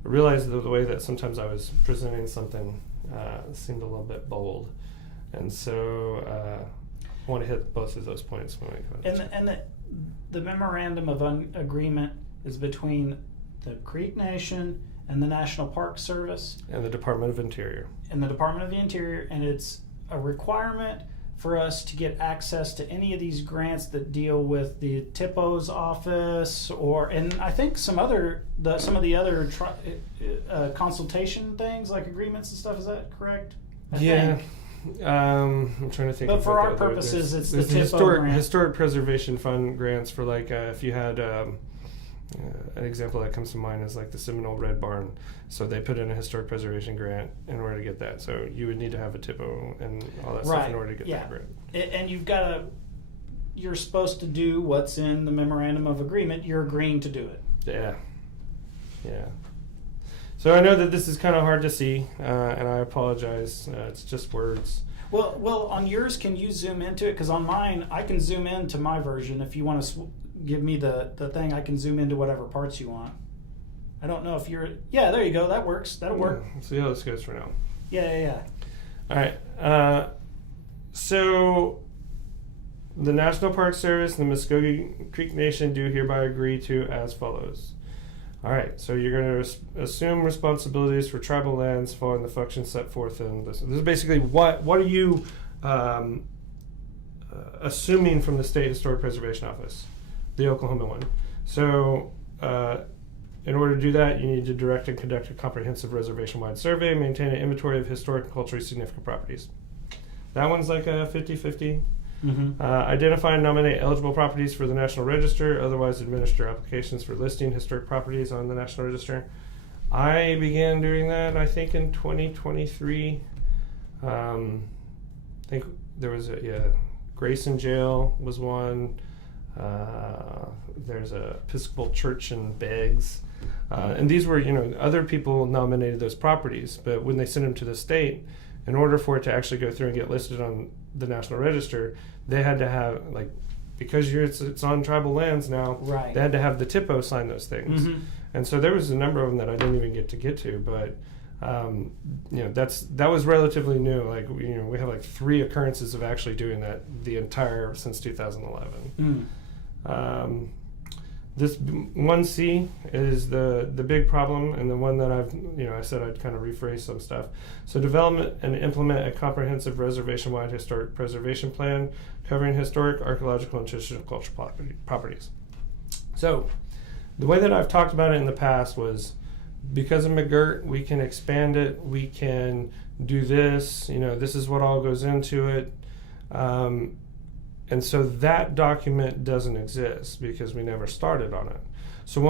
I realized the way that sometimes I was presenting something seemed a little bit bold. And so I want to hit both of those points when I come. And the memorandum of agreement is between the Creek Nation and the National Park Service. And the Department of Interior. And it's a requirement for us to get access to any of these grants that deal with the THPO's office, and I think some of the other consultation things like agreements and stuff. Is that correct? I think. I'm trying to think. But for our purposes, it's the THPO grant. Historic Preservation Fund grants for if you had an example that comes to mind is like the Seminole Red Barn. So they put in a historic preservation grant in order to get that. So you would need to have a THPO and all that stuff in order to get that grant. And you're supposed to do what's in the memorandum of agreement. You're agreeing to do it. Yeah. So I know that this is kind of hard to see, and I apologize. It's just words. Well, on yours, can you zoom into it? Because on mine, I can zoom into my version if you want to give me the thing, I can zoom into whatever parts you want. I don't know if you're... Yeah, there you go. That works. That'll work. Let's see how this goes for now. Yeah. All right. So the National Park Service and the Mvskoke Creek Nation do hereby agree to as follows. All right. So you're going to assume responsibilities for tribal lands following the functions set forth in this. This is basically what are you assuming from the State Historic Preservation Office, the Oklahoma one. So in order to do that, you need to direct and conduct a comprehensive reservation-wide survey, maintain an inventory of historic and culturally significant properties. That one's like a 50-50. Mm-hmm. Identify and nominate eligible properties for the National Register, otherwise administer applications for listing historic properties on the National Register. I began doing that, I think, in 2023. I think there was Grayson Jail was one. There's a Episcopal Church in Beggs. And these were, other people nominated those properties, but when they sent them to the state, in order for it to actually go through and get listed on the National Register, they had to have, because it's on tribal lands now, right, they had to have the THPO sign those things. Mm-hmm. And so there was a number of them that I didn't even get to, but that was relatively new. We have 3 occurrences of actually doing that since 2011. This 1C is the big problem, and the one that I said I'd kind of rephrase some stuff. So develop and implement a comprehensive reservation-wide historic preservation plan covering historic, archaeological, and traditional cultural properties. So the way that I've talked about it in the past was, because of McGirt, we can expand it, we can do this, this is what all goes into it. And so that document doesn't exist because we never started on it. So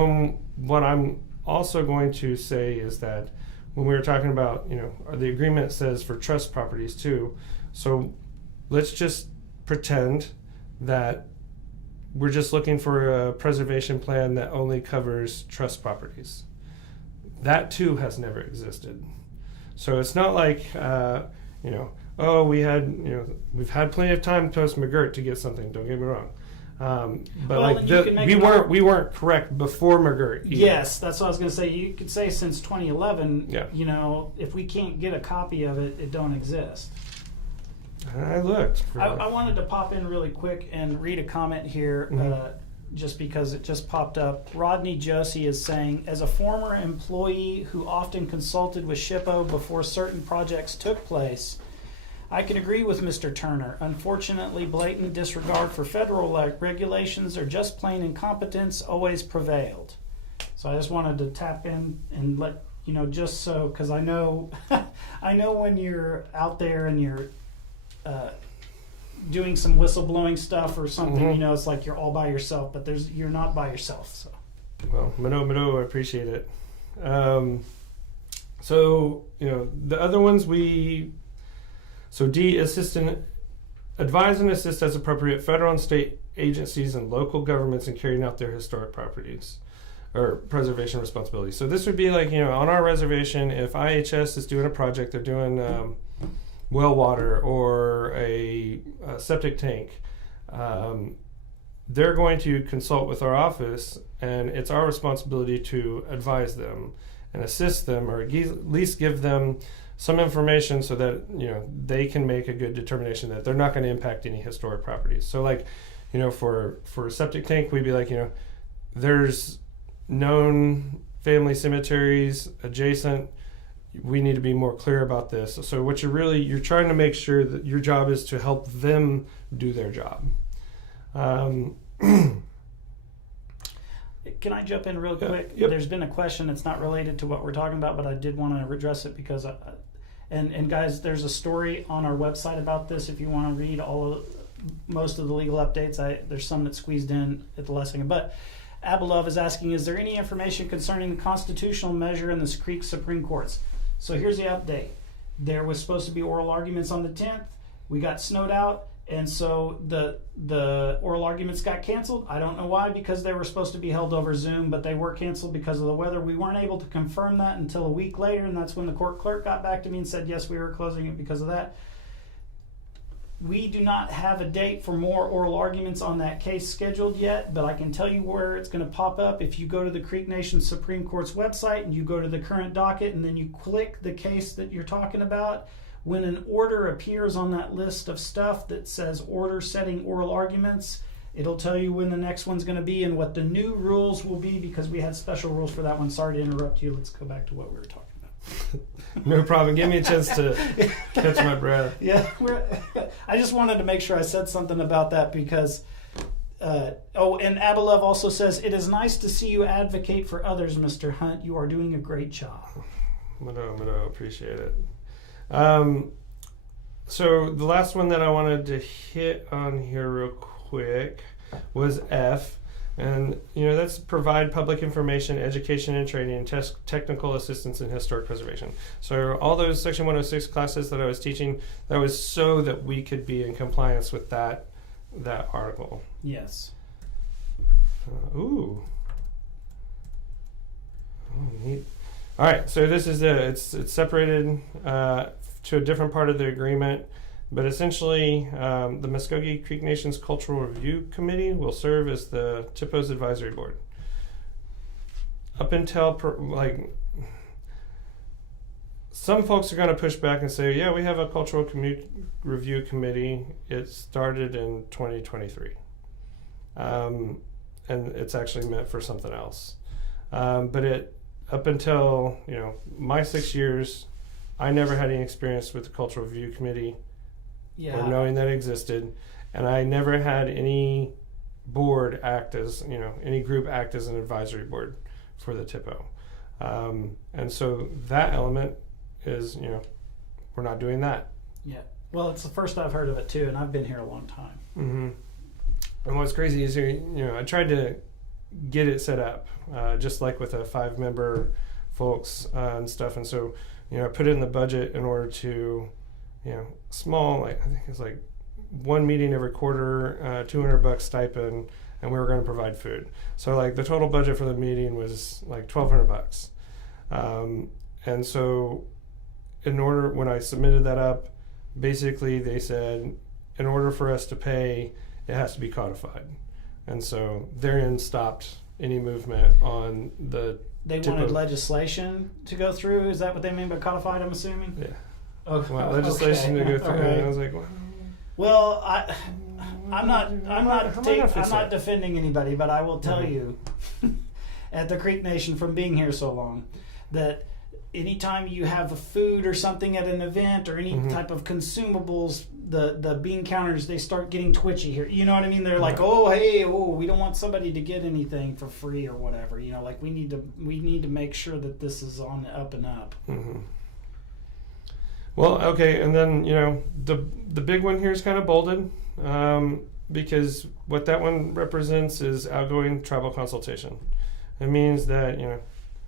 what I'm also going to say is that when we were talking about, the agreement says for trust properties too. So let's just pretend that we're just looking for a preservation plan that only covers trust properties. That too has never existed. So it's not like, we've had plenty of time post McGirt to get something. Don't get me wrong, but we weren't correct before McGirt either. Yes, that's what I was going to say. You could say since 2011. Yeah. If we can't get a copy of it, it don't exist. I looked. I wanted to pop in really quick and read a comment here. Mm-hmm. Just because it just popped up. Rodney Josie is saying, as a former employee who often consulted with SHPO before certain projects took place, I can agree with Mr. Turner. Unfortunately, blatant disregard for federal regulations or just plain incompetence always prevailed. So I just wanted to tap in and let just so, because I know when you're out there and you're doing some whistleblowing stuff or something, mm-hmm. It's like you're all by yourself, but you're not by yourself. So, well, Mano, I appreciate it. So the other ones so D, advise and assist as appropriate federal and state agencies and local governments in carrying out their historic properties or preservation responsibilities. So this would be on our reservation, if IHS is doing a project, they're doing well water or a septic tank, they're going to consult with our office, and it's our responsibility to advise them and assist them, or at least give them some information so that they can make a good determination that they're not going to impact any historic properties. So for a septic tank, we'd be there's known family cemeteries adjacent. We need to be more clear about this. So what you're trying to make sure that your job is to help them do their job. Can I jump in real quick? Yep. There's been a question that's not related to what we're talking about, but I did want to address it because and guys, there's a story on our website about this if you want to read most of the legal updates. There's some that squeezed in at the last second. But Abelov is asking, is there any information concerning the constitutional measure in the Creek Supreme Courts? So here's the update. There was supposed to be oral arguments on the 10th. We got snowed out, and so the oral arguments got canceled. I don't know why, because they were supposed to be held over Zoom, but they were canceled because of the weather. We weren't able to confirm that until a week later, and that's when the court clerk got back to me and said, yes, we were closing it because of that. We do not have a date for more oral arguments on that case scheduled yet, but I can tell you where it's going to pop up. If you go to the Creek Nation Supreme Court's website and you go to the current docket and then you click the case that you're talking about, when an order appears on that list of stuff that says order setting oral arguments, it'll tell you when the next one's going to be and what the new rules will be, because we had special rules for that one. Sorry to interrupt you. Let's go back to what we were talking about. No problem. Give me a chance to catch my breath. Yeah, I just wanted to make sure I said something about that because, and Abilev also says, it is nice to see you advocate for others, Mr. Hunt. You are doing a great job. I appreciate it. So the last one that I wanted to hit on here real quick was F. And, that's provide public information, education and training, and technical assistance in historic preservation. So all those Section 106 classes that I was teaching, that was so that we could be in compliance with that article. Yes. Oh, neat. All right, so this is it's separated to a different part of the agreement. But essentially, the Mvskoke Creek Nation's Cultural Review Committee will serve as the THPO's advisory board. Up until, some folks are going to push back and say, yeah, we have a Cultural Review Committee. It started in 2023. And it's actually meant for something else. But up until, my 6 years, I never had any experience with the Cultural Review Committee. Yeah. Or knowing that it existed, and I never had any board act as, any group act as an advisory board for the THPO. And so that element is, we're not doing that. Yeah. Well, it's the first I've heard of it too, and I've been here a long time. Mm-hmm. And what's crazy is, I tried to get it set up, just like with a 5-member folks and stuff. And so, I put it in the budget in order to, small, I think it's like one meeting every quarter, $200 stipend, and we were going to provide food. So the total budget for the meeting was like $1,200. And so when I submitted that up, basically they said, in order for us to pay, it has to be codified. And so therein stopped any movement on the They wanted legislation to go through. Is that what they mean by codified, I'm assuming? Yeah. Okay. Well, legislation to go through, and I was like, well, I'm not defending anybody, but I will tell you, at the Creek Nation, from being here so long, that anytime you have a food or something at an event or any type of consumables, the bean counters, they start getting twitchy here. You know what I mean? They're like, we don't want somebody to get anything for free or whatever. We need to make sure that this is on the up and up. Mm-hmm. Well, okay, and then, the big one here is kind of bolded, because what that one represents is outgoing tribal consultation. It means that,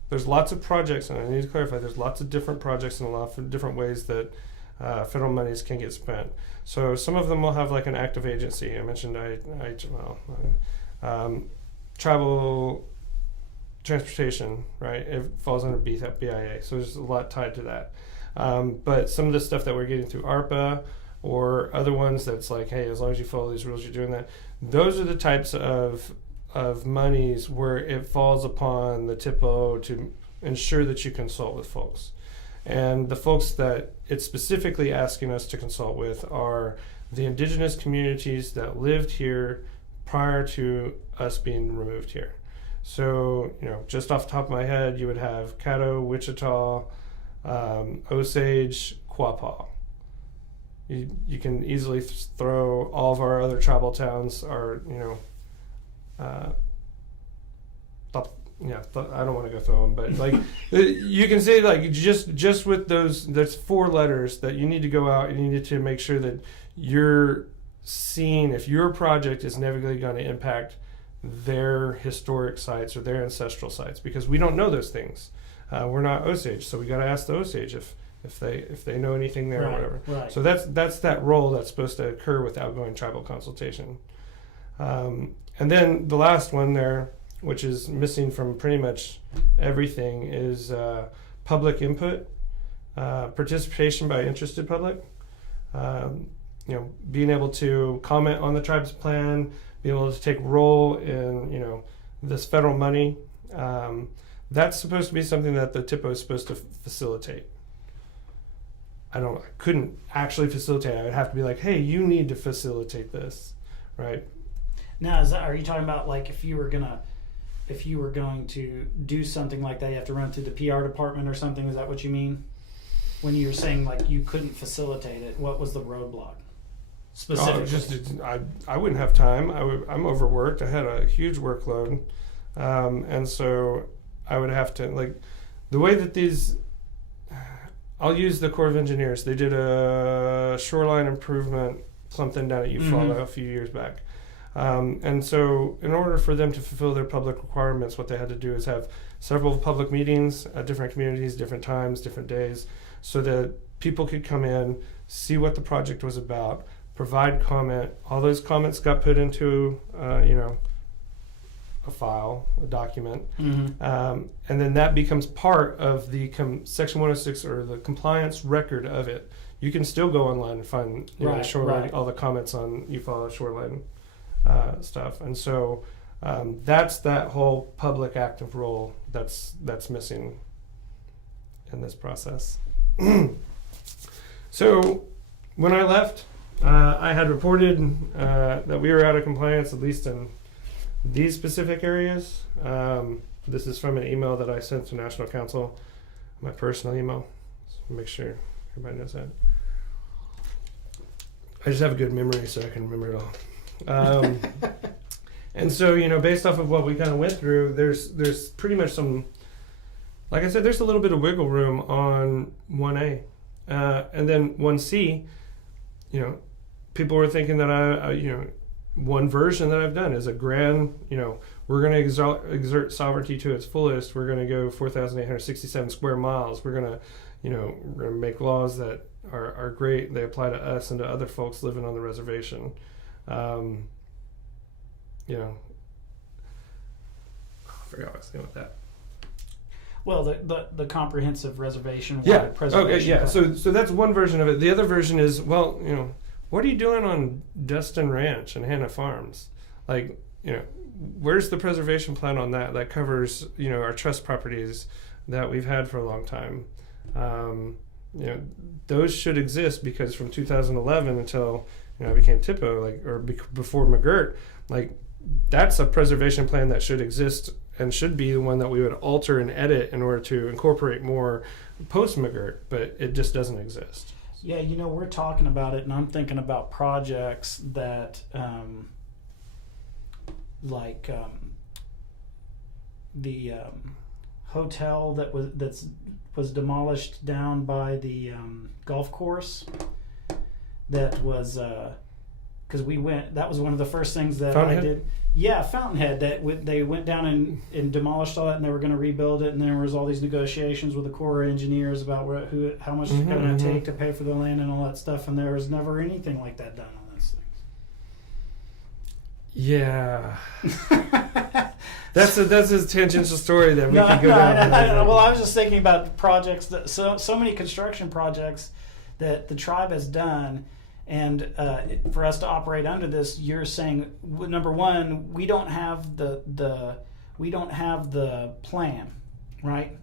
there's lots of projects, and I need to clarify, there's lots of different projects and a lot of different ways that federal monies can get spent. So some of them will have like an active agency. I mentioned tribal transportation, right? It falls under BIA, so there's a lot tied to that. But some of the stuff that we're getting through ARPA or other ones that's like, hey, as long as you follow these rules, you're doing that. Those are the types of monies where it falls upon the THPO to ensure that you consult with folks. And the folks that it's specifically asking us to consult with are the indigenous communities that lived here prior to us being removed here. So, just off the top of my head, you would have Caddo, Wichita, Osage, Quapaw. You can easily throw all of our other tribal towns are, I don't want to go through them, but you can say just with those, there's 4 letters that you need to go out and you need to make sure that you're seeing if your project is never going to impact their historic sites or their ancestral sites, because we don't know those things. We're not Osage, so we got to ask the Osage if they know anything there or whatever. Right. So that's that role that's supposed to occur with outgoing tribal consultation. And then the last one there, which is missing from pretty much everything, is public input, participation by interested public. being able to comment on the tribe's plan, being able to take role in, this federal money. That's supposed to be something that the THPO is supposed to facilitate. I couldn't actually facilitate. I would have to be like, hey, you need to facilitate this, right? Now, are you talking about like if you were going to do something like that, you have to run through the PR department or something? Is that what you mean? When you're saying like you couldn't facilitate it, what was the roadblock specifically? I wouldn't have time. I'm overworked. I had a huge workload, and so I would have to, like, the way that these. I'll use the Corps of Engineers. They did a shoreline improvement something down at Eufaula a few years back. And so in order for them to fulfill their public requirements, what they had to do is have several public meetings at different communities, different times, different days, so that people could come in, see what the project was about, provide comment. All those comments got put into, a file, a document, and then that becomes part of the Section 106 or the compliance record of it. You can still go online and find shoreline, all the comments on Eufaula shoreline stuff, and so that's that whole public active role that's missing in this process. So when I left, I had reported that we were out of compliance, at least in these specific areas. This is from an email that I sent to National Council, my personal email. So make sure everybody knows that. I just have a good memory, so I can remember it all. And so, based off of what we kind of went through, there's pretty much some, like I said, there's a little bit of wiggle room on 1A. And then 1C, people were thinking that one version that I've done is a grand, we're going to exert sovereignty to its fullest. We're going to go 4,867 square miles. We're going to make laws that are great. They apply to us and to other folks living on the reservation. I forgot what I was saying with that. Well, the comprehensive reservation. Preservation. Okay, yeah. So that's one version of it. The other version is, what are you doing on Destin Ranch and Hannah Farms? Like, where's the preservation plan on that? That covers, our trust properties that we've had for a long time. Those should exist because from 2011 until, I became THPO, before McGirt, that's a preservation plan that should exist and should be the one that we would alter and edit in order to incorporate more post-McGirt, but it just doesn't exist. Yeah, we're talking about it, and I'm thinking about projects that, the hotel that was demolished down by the golf course. That was because we went. That was one of the first things that I did. Yeah, Fountainhead. They went down and demolished all that, and they were going to rebuild it. And there was all these negotiations with the Corps of Engineers about how much it's going to take to pay for the land and all that stuff. And there was never anything like that done on those things. Yeah, that's a tangential story that we could go down. Well, I was just thinking about projects that so many construction projects that the tribe has done. And for us to operate under this, you're saying, number one, we don't have the plan, right,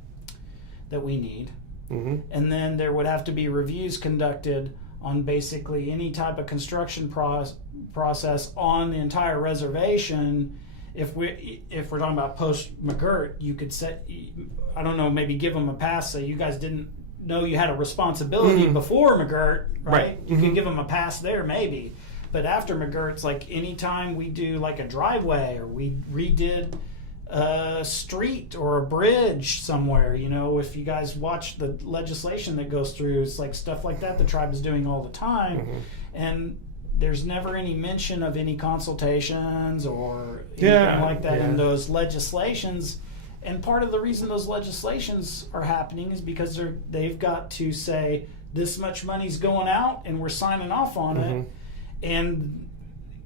that we need, and then there would have to be reviews conducted on basically any type of construction process on the entire reservation. If we're talking about post McGirt, you could maybe give them a pass, say you guys didn't know you had a responsibility before McGirt, right? You can give them a pass there maybe, but after McGirt, it's like anytime we do like a driveway or we redid a street or a bridge somewhere, if you guys watch the legislation that goes through, it's like stuff like that the tribe is doing all the time, and there's never any mention of any consultations or anything like that in those legislations. And part of the reason those legislations are happening is because they've got to say this much money's going out and we're signing off on it. And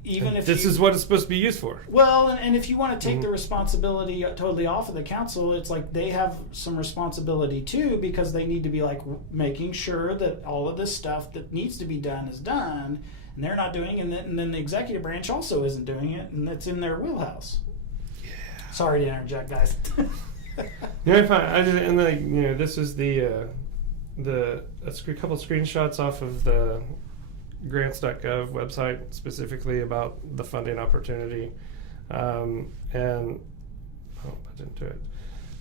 even if this is what it's supposed to be used for. Well, and if you want to take the responsibility totally off of the council, it's like they have some responsibility too, because they need to be making sure that all of this stuff that needs to be done is done. and they're not doing it, and then the executive branch also isn't doing it, and it's in their wheelhouse. Yeah. Sorry to interject, guys. Yeah, fine. I just, and like, you know, this is a couple screenshots off of the grants.gov website specifically about the funding opportunity, and I didn't do it.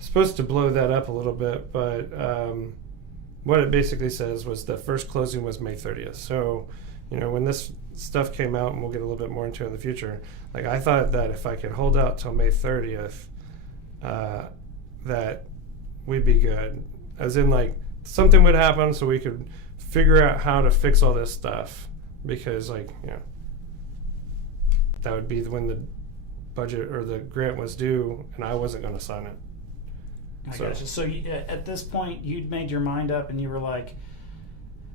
Supposed to blow that up a little bit, but what it basically says was the first closing was May 30th. So, you know, when this stuff came out, and we'll get a little bit more into it in the future, like I thought that if I could hold out till May 30th, that we'd be good. As in, like, something would happen so we could figure out how to fix all this stuff, because, like, you know, that would be when the budget or the grant was due, and I wasn't going to sign it. I gotcha. So at this point, you'd made your mind up, and you were like,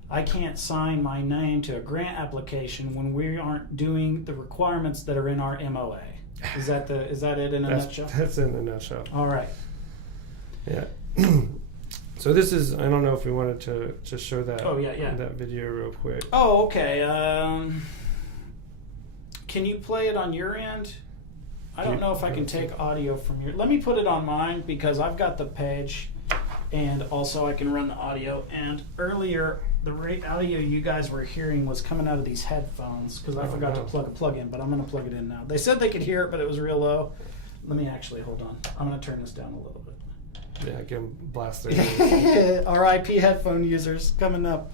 I can't sign my name to a grant application when we aren't doing the requirements that are in our MOA. Is that it in a nutshell? That's in a nutshell. All right. Yeah. So this is, I don't know if we wanted to just show that. Oh, yeah. That video real quick. Oh, okay. Can you play it on your end? I don't know if I can take audio from your. Let me put it on mine, because I've got the page, and also I can run the audio. And earlier, the audio you guys were hearing was coming out of these headphones, because I forgot to plug a plug in, but I'm going to plug it in now. They said they could hear it, but it was real low. Let me actually, hold on. I'm going to turn this down a little bit. Yeah, get them blasted. RIP headphone users coming up.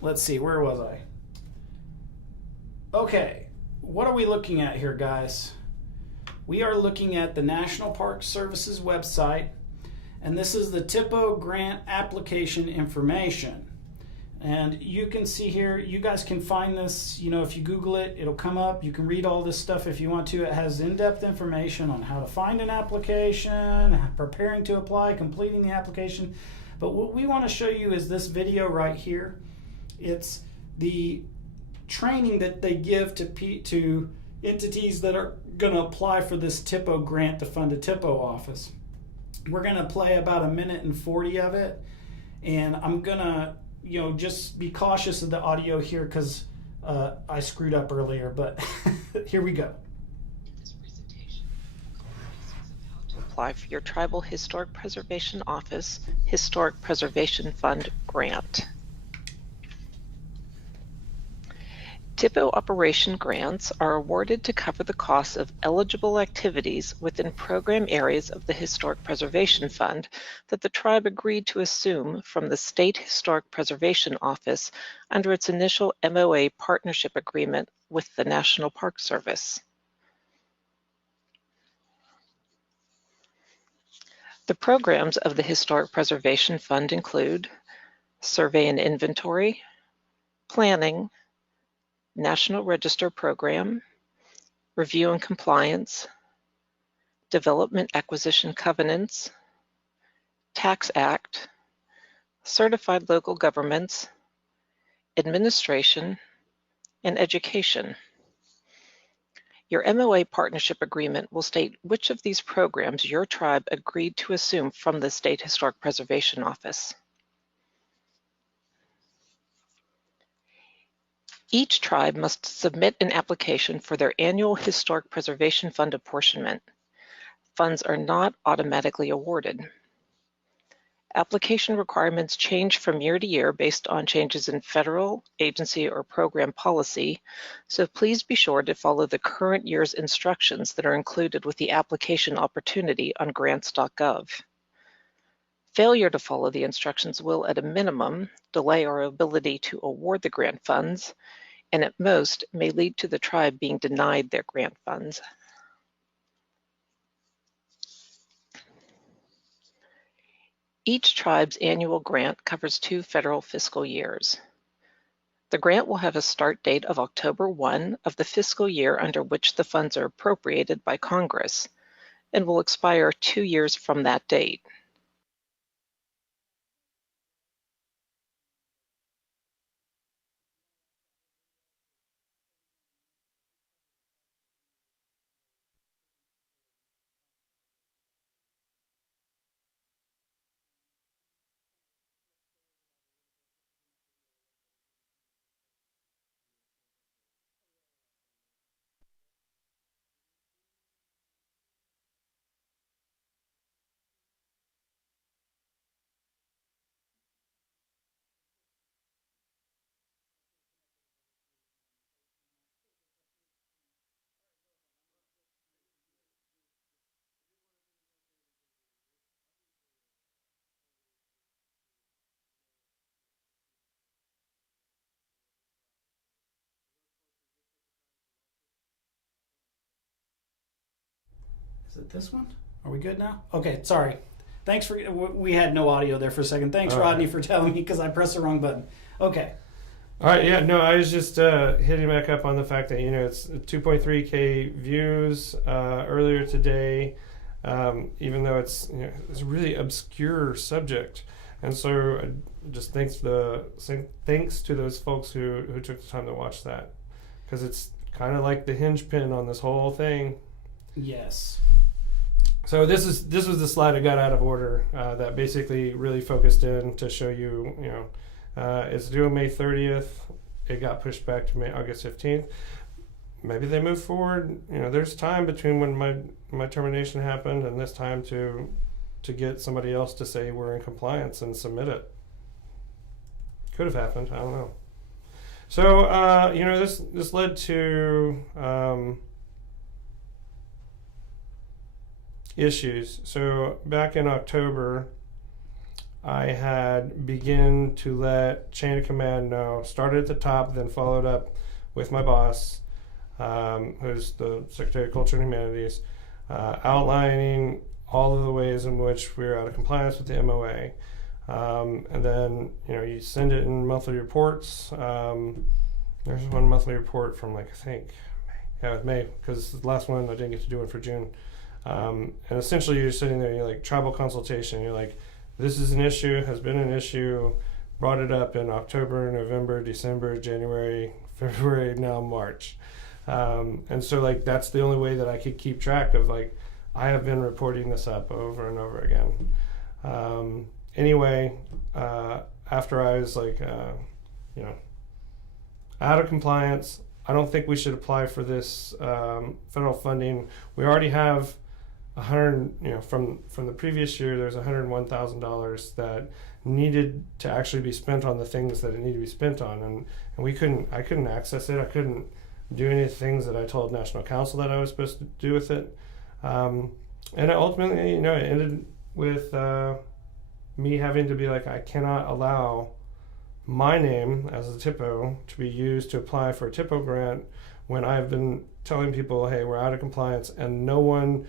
Let's see, where was I? Okay, what are we looking at here, guys? We are looking at the National Park Service's website, and this is the THPO grant application information. And you can see here, you guys can find this, you know, if you Google it, it'll come up. You can read all this stuff if you want to. It has in-depth information on how to find an application, preparing to apply, completing the application. But what we want to show you is this video right here. It's the training that they give to entities that are going to apply for this THPO grant to fund a THPO office. We're going to play about 1:40 of it, and I'm going to, you know, just be cautious of the audio here, because I screwed up earlier, but here we go. In this presentation, we'll cover the basics of how to apply for your Tribal Historic Preservation Office Historic Preservation Fund grant. THPO operation grants are awarded to cover the costs of eligible activities within program areas of the Historic Preservation Fund that the tribe agreed to assume from the State Historic Preservation Office under its initial MOA partnership agreement with the National Park Service. The programs of the Historic Preservation Fund include survey and inventory, planning, National Register Program, Review and Compliance, Development Acquisition Covenants, Tax Act, Certified Local Governments, Administration, and Education. Your MOA partnership agreement will state which of these programs your tribe agreed to assume from the State Historic Preservation Office. Each tribe must submit an application for their annual Historic Preservation Fund apportionment. Funds are not automatically awarded. Application requirements change from year to year based on changes in federal, agency, or program policy, so please be sure to follow the current year's instructions that are included with the application opportunity on grants.gov. Failure to follow the instructions will, at a minimum, delay our ability to award the grant funds, and at most may lead to the tribe being denied their grant funds. Each tribe's annual grant covers 2 federal fiscal years. The grant will have a start date of October 1 of the fiscal year under which the funds are appropriated by Congress, and will expire 2 years from that date. Is it this one? Are we good now? Okay, sorry. Thanks for, we had no audio there for a second. Thanks, Okay. Rodney, for telling me because I pressed the wrong button. Okay. All right, yeah, no, I was just hitting back up on the fact that, it's 2.3K views earlier today, even though it's a really obscure subject. And so just thanks to those folks who took the time to watch that, because it's kind of like the hinge pin on this whole thing. Yes. So this was the slide I got out of order that basically really focused in to show you, it's due May 30th. It got pushed back to August 15th. Maybe they move forward. There's time between when my termination happened and this time to get somebody else to say we're in compliance and submit it. Could have happened. I don't know. So this led to issues. So back in October, I had begun to let chain of command know, started at the top, then followed up with my boss, who's the Secretary of Culture and Humanities, outlining all of the ways in which we're out of compliance with the MOA. And then, you send it in monthly reports. There's one monthly report from I think, May. Yeah, it was May, because the last one I didn't get to do it for June. And essentially you're sitting there, you're like tribal consultation. You're like, this is an issue, has been an issue, brought it up in October, November, December, January, February, now March. And so that's the only way that I could keep track of I have been reporting this up over and over again. Anyway, after I was out of compliance, I don't think we should apply for this federal funding. We already have from the previous year, there's $101,000 that needed to actually be spent on the things that it needed to be spent on, and I couldn't access it. I couldn't do any of the things that I told National Council that I was supposed to do with it. And ultimately, it ended with me having to be I cannot allow my name as a THPO to be used to apply for a THPO grant when I've been telling people, hey, we're out of compliance, and no one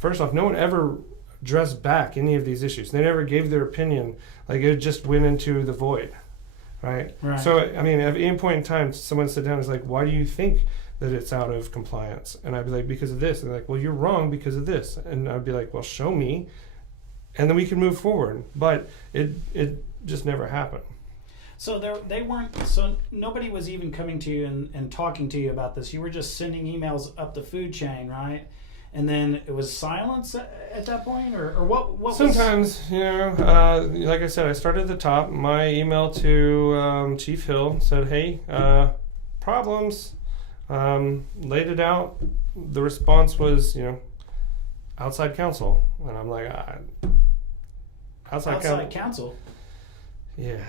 ever addressed back any of these issues. They never gave their opinion. It just went into the void, right? So, at any point in time, someone sit down and is like, why do you think that it's out of compliance? And I'd be like, because of this. And they're like, well, you're wrong because of this. And I'd be like, well, show me. And then we can move forward. But it just never happened. So they weren't. So nobody was even coming to you and talking to you about this. You were just sending emails up the food chain, right? And then it was silence at that point, or what? Sometimes, like I said, I started at the top. My email to Chief Hill said, "Hey, problems." Laid it out. The response was, outside counsel, and I'm like, outside counsel. Yeah.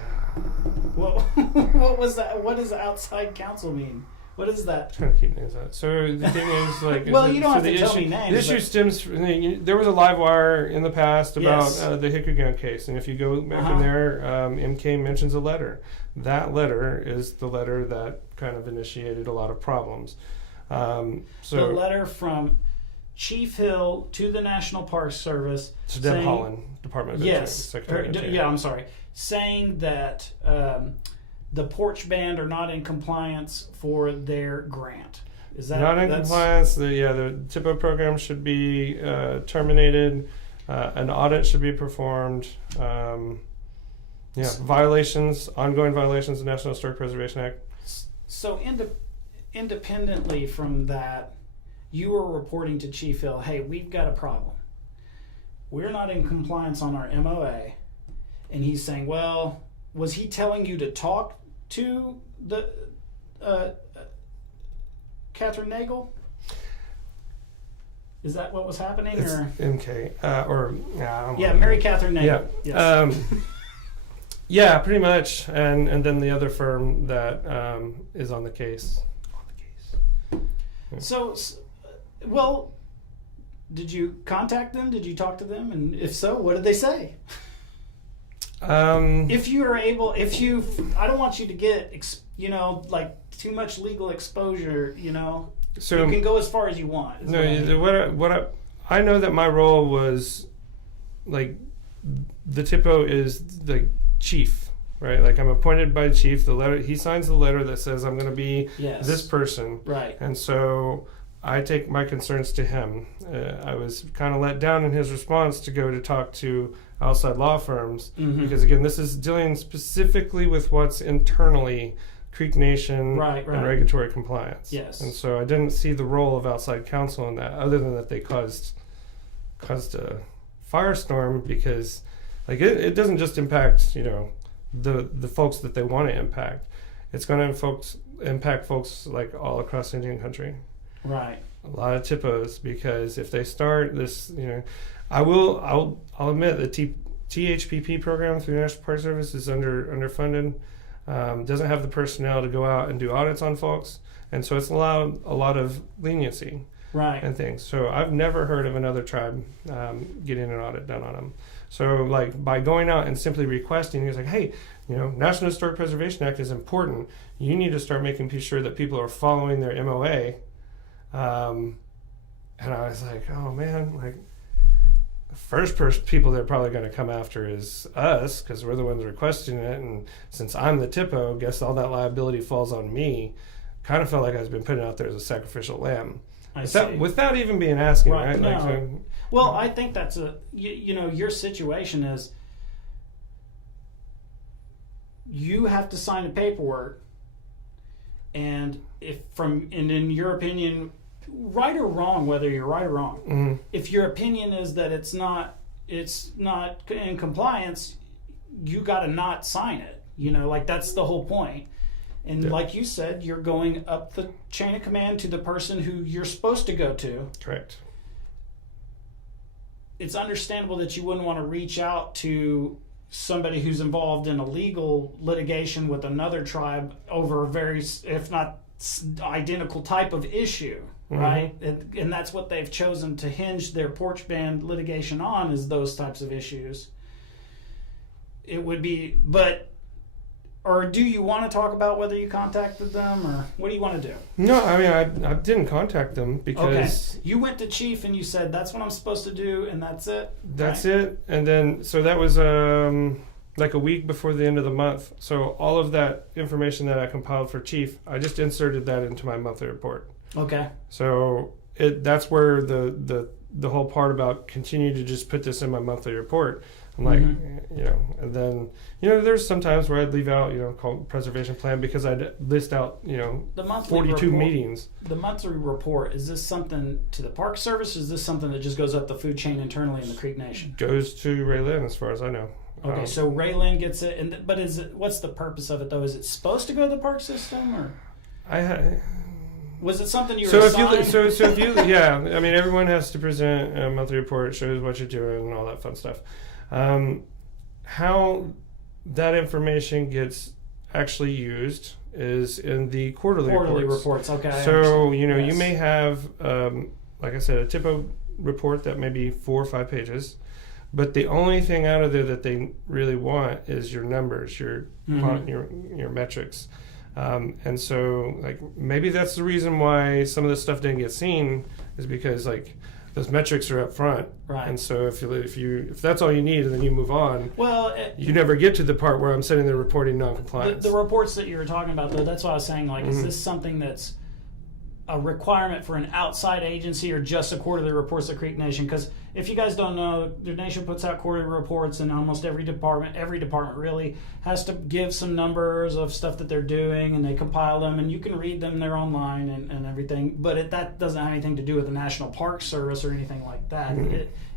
Well, what was that? What does outside counsel mean? What is that? I'm trying to keep names out. So the thing is, well, you don't have to tell me names. The issue stems from, there was a live wire in the past about the Hikugan case, and if you go back in there, MK mentions a letter. That letter is the letter that kind of initiated a lot of problems. So the letter from Chief Hill to the National Park Service. To Deb Holland, Department of Interior, Secretary of Interior. Yeah, I'm sorry. Saying that the porch band are not in compliance for their grant. Is that not in compliance? The THPO program should be terminated. An audit should be performed. Violations, ongoing violations of the National Historic Preservation Act. So independently from that, you were reporting to Chief Hill, hey, we've got a problem. We're not in compliance on our MOA. And he's saying, well, was he telling you to talk to the Catherine Nagel? Is that what was happening? It's or MK Mary Catherine Nagel. Yeah. Yes. Yeah, pretty much. And then the other firm that is on the case. Yeah. So, well, did you contact them? Did you talk to them? And if so, what did they say? If you are able, I don't want you to get, too much legal exposure, so you can go as far as you want. No, I know that my role was like the THPO is the chief, right? Like I'm appointed by the chief. The letter he signs the letter that says I'm going to be this person, right? And so I take my concerns to him. I was kind of let down in his response to go to talk to outside law firms because again, this is dealing specifically with what's internally Creek Nation and regulatory compliance. Yes. And so I didn't see the role of outside counsel in that, other than that they caused a firestorm because, like, it doesn't just impact the folks that they want to impact. It's going to impact folks like all across the Indian country. Right. A lot of THPOs, because if they start this, I'll admit the THPP program through the National Park Service is underfunded. Doesn't have the personnel to go out and do audits on folks, and so it's allowed a lot of leniency and things. So I've never heard of another tribe getting an audit done on them. So like by going out and simply requesting, he's like, hey, National Historic Preservation Act is important. You need to start making sure that people are following their MOA. And I was like, oh man, like the first people they're probably going to come after is us because we're the ones requesting it, and since I'm the THPO, guess all that liability falls on me. Kind of felt like I've been put out there as a sacrificial lamb without even being asking, right? No. Like, well, I think that's your situation is you have to sign the paperwork, and in your opinion, right or wrong, whether you're right or wrong, if your opinion is that it's not in compliance, you got to not sign it. Like that's the whole point. And like you said, you're going up the chain of command to the person who you're supposed to go to. Correct. It's understandable that you wouldn't want to reach out to somebody who's involved in a legal litigation with another tribe over a very, if not identical type of issue. Right, and that's what they've chosen to hinge their porch ban litigation on, is those types of issues. It would be, or do you want to talk about whether you contacted them, or what do you want to do? No, I mean I didn't contact them because you went to chief and you said that's what I'm supposed to do, and that's it. That's it, and then so that was like a week before the end of the month. So all of that information that I compiled for chief, I just inserted that into my monthly report. Okay. So that's where the whole part about continue to just put this in my monthly report. I'm like, and then, there's some times where I'd leave out, called preservation plan because I'd list out, the monthly 42 report, meetings. The monthly report, is this something to the Park Service? Or is this something that just goes up the food chain internally in the Creek Nation? Goes to Ray Lynn, as far as I know. Okay, so Ray Lynn gets it, but what's the purpose of it though? Is it supposed to go to the park system, or? Was it something you were assigned? If you I mean, everyone has to present a monthly report, shows what you're doing and all that fun stuff. How that information gets actually used is in the quarterly reports. Okay. So you may have, like I said, a THPO report that may be 4 or 5 pages, but the only thing out of there that they really want is your numbers, your metrics. And so, like, maybe that's the reason why some of this stuff didn't get seen, is because like those metrics are up front, right? And so if that's all you need, and then you move on, well, you never get to the part where I'm sitting there reporting noncompliance. The reports that you were talking about, though, that's why I was saying, like, is this something that's a requirement for an outside agency or just a quarterly reports to Creek Nation? Because if you guys don't know, the nation puts out quarterly reports, and almost every department really has to give some numbers of stuff that they're doing, and they compile them, and you can read them. They're online and everything, but that doesn't have anything to do with the National Park Service or anything like that.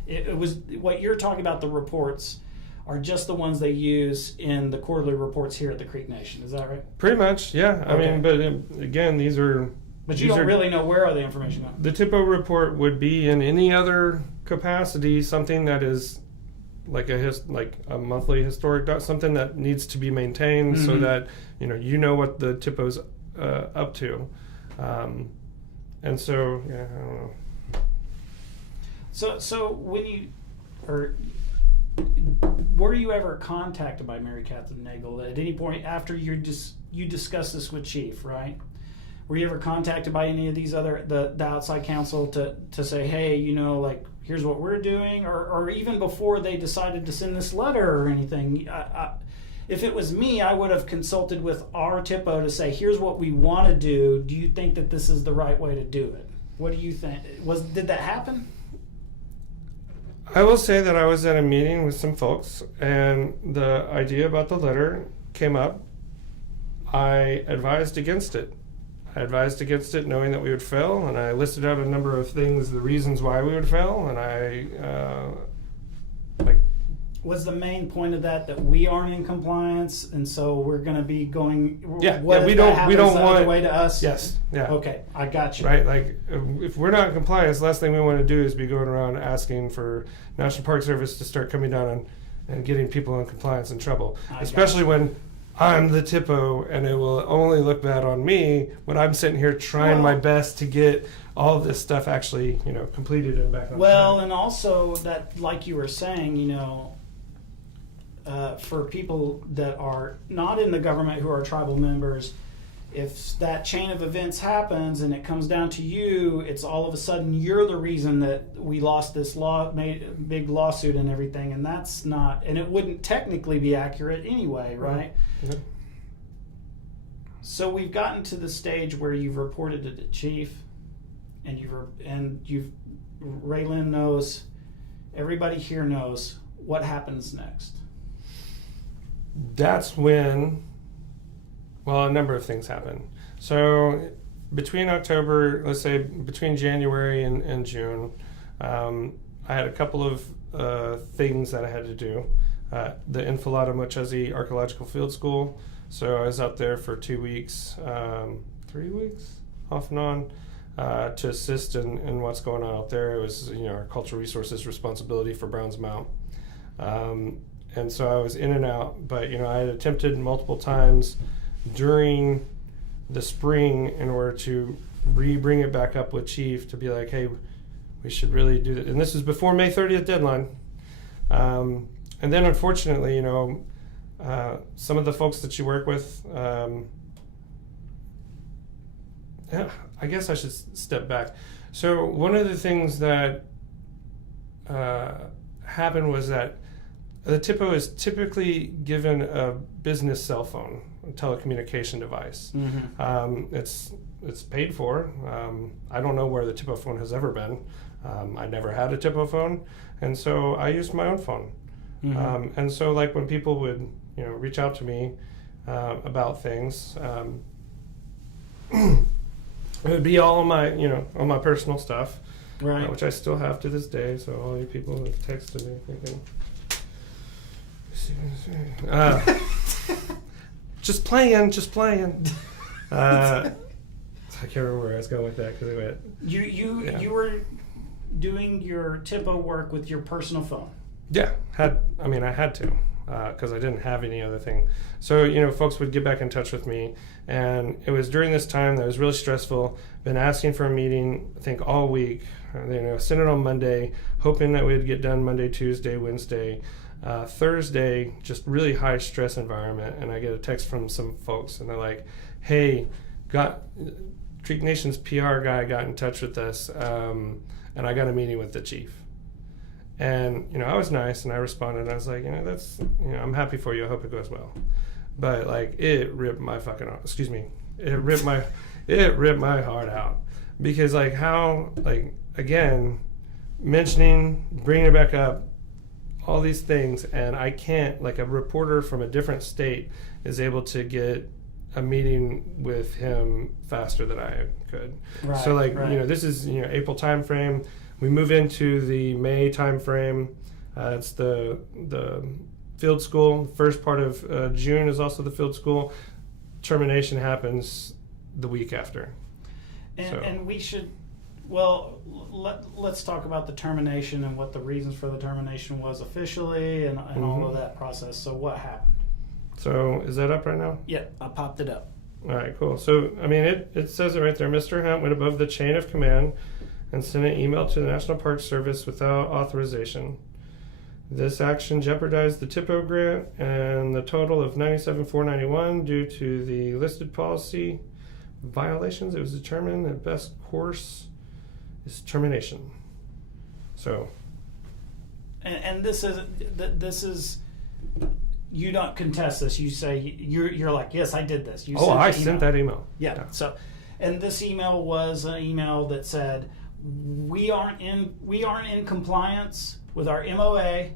It was what you're talking about. The reports are just the ones they use in the quarterly reports here at the Creek Nation. Is that right? Pretty much, yeah. Okay. I mean, but again, these are... But you don't really know where are the information going. The THPO report would be in any other capacity something that is like a monthly historic something that needs to be maintained so that you know what the THPO's up to, and so I don't know. So when were you ever contacted by Mary Catherine Nagel at any point after you discussed this with Chief, right? Were you ever contacted by any of these other the outside counsel to say, hey, like here's what we're doing, or even before they decided to send this letter or anything. If it was me, I would have consulted with our THPO to say, here's what we want to do. Do you think that this is the right way to do it? What do you think? Did that happen? I will say that I was at a meeting with some folks, and the idea about the letter came up. I advised against it. Knowing that we would fail, and I listed out a number of things, the reasons why we would fail, and Was the main point of that we aren't in compliance, and so we're going to be going? We don't want the way to us. Yes, yeah. Okay, I got you. Right, like if we're not in compliance, the last thing we want to do is be going around asking for National Park Service to start coming down and getting people in compliance in trouble, especially when I'm the THPO, and it will only look bad on me when I'm sitting here trying my best to get all of this stuff actually, completed and back on track. And also that, like you were saying, for people that are not in the government who are tribal members, if that chain of events happens and it comes down to you, it's all of a sudden you're the reason that we lost this big lawsuit and everything, and that's not, and it wouldn't technically be accurate anyway, right? Mm-hmm. So we've gotten to the stage where you've reported it to chief, and Raylan knows, everybody here knows what happens next. That's when, a number of things happen. So between October, let's say between January and June, I had a couple of things that I had to do. The Enfilada Mochezi Archaeological Field School. So I was out there for 2 weeks, 3 weeks, off and on, to assist in what's going on out there. It was, our cultural resources responsibility for Browns Mount. And so I was in and out, but I had attempted multiple times during the spring in order to bring it back up with chief to be like, hey, we should really do that. And this is before May 30th deadline. And then unfortunately, some of the folks that you work with, I guess I should step back. So one of the things that happened was that the THPO is typically given a business cell phone, a telecommunication device. Mm-hmm. It's paid for. I don't know where the THPO phone has ever been. I never had a THPO phone, and so I used my own phone. Mm-hmm. And so, like when people would, reach out to me about things, it would be all on my personal stuff, right? Which I still have to this day. So all you people have texted me thinking. Just playing. I can't remember where I was going with that because it went. You were doing your THPO work with your personal phone. Yeah, I had to because I didn't have any other thing. So folks would get back in touch with me, and it was during this time that was really stressful. Been asking for a meeting, I think all week. Sent it on Monday, hoping that we'd get done Monday, Tuesday, Wednesday. Thursday, just really high stress environment, and I get a text from some folks, and they're like, "Hey, Creek Nation's PR guy got in touch with us, and I got a meeting with the chief." And I was nice, and I responded, and I was like, "That's I'm happy for you. I hope it goes well." But it ripped my fucking it ripped my heart out because again, mentioning, bringing it back up. All these things, and I can't, a reporter from a different state is able to get a meeting with him faster than I could. Right, so this is April time frame. We move into the May time frame. It's the field school. First part of June is also the field school. Termination happens the week after. And we should. Well, let's talk about the termination and what the reasons for the termination was officially and mm-hmm. all of that process. So what happened? So is that up right now? Yeah, I popped it up. All right, cool. So, it says it right there. Mr. Hunt went above the chain of command and sent an email to the National Park Service without authorization. This action jeopardized the THPO grant and the total of $97,491 due to the listed policy violations. It was determined that best course is termination. So, and this is you don't contest this. You say you're like, yes, I did this. You I sent that email. Yeah. So, and this email was an email that said we aren't in compliance with our MOA,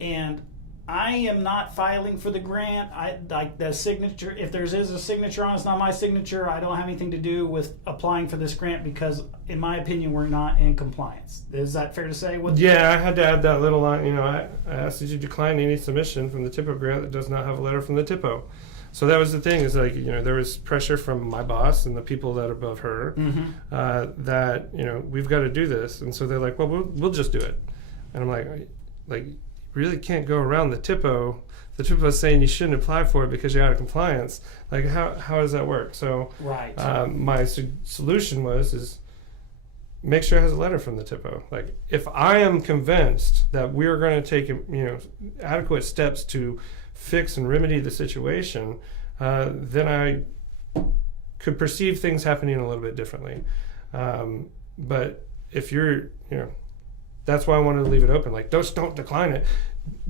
and I am not filing for the grant. I like the signature. If there is a signature on it, it's not my signature. I don't have anything to do with applying for this grant because, in my opinion, we're not in compliance. Is that fair to say? Yeah, I had to add that little line. I asked, did you decline any submission from the THPO grant that does not have a letter from the THPO? So that was the thing. Is like there was pressure from my boss and the people that are above her that we've got to do this, and so they're like, well, we'll just do it, and I'm like. Really can't go around the THPO. The THPO is saying you shouldn't apply for it because you're out of compliance. Like, how does that work? So, right. My solution is make sure it has a letter from the THPO. Like, if I am convinced that we're going to take adequate steps to fix and remedy the situation, then I could perceive things happening a little bit differently. But if you're, that's why I wanted to leave it open. Like, don't decline it.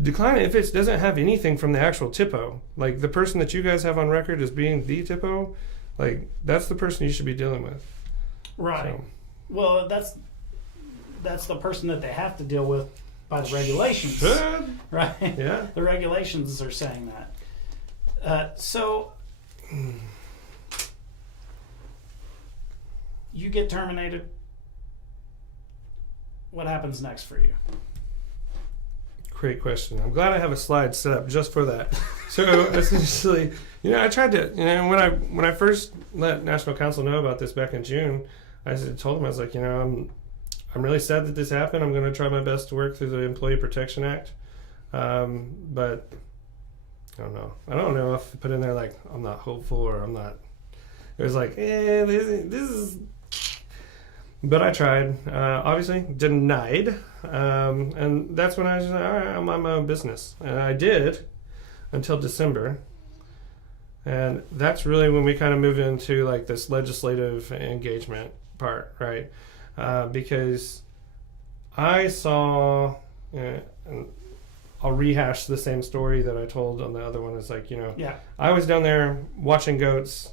Decline it if it doesn't have anything from the actual THPO. Like, the person that you guys have on record as being the THPO, like, that's the person you should be dealing with. Right. So. Well, that's the person that they have to deal with by the regulations. Should. Right? Yeah. The regulations are saying that. So, you get terminated. What happens next for you? Great question. I'm glad I have a slide set up just for that. So essentially, I tried to, when I first let National Council know about this back in June, I told them, I was like, I'm really sad that this happened. I'm going to try my best to work through the Employee Protection Act, but I don't know. I don't know if I put in there like I'm not hopeful or I'm not. It was like, this is. But I tried. Obviously, denied. And that's when I was like, all right, I'm on my own business. And I did until December. And that's really when we kind of moved into like this legislative engagement part, right? Because I saw, and I'll rehash the same story that I told on the other one. It's like, I was down there watching goats,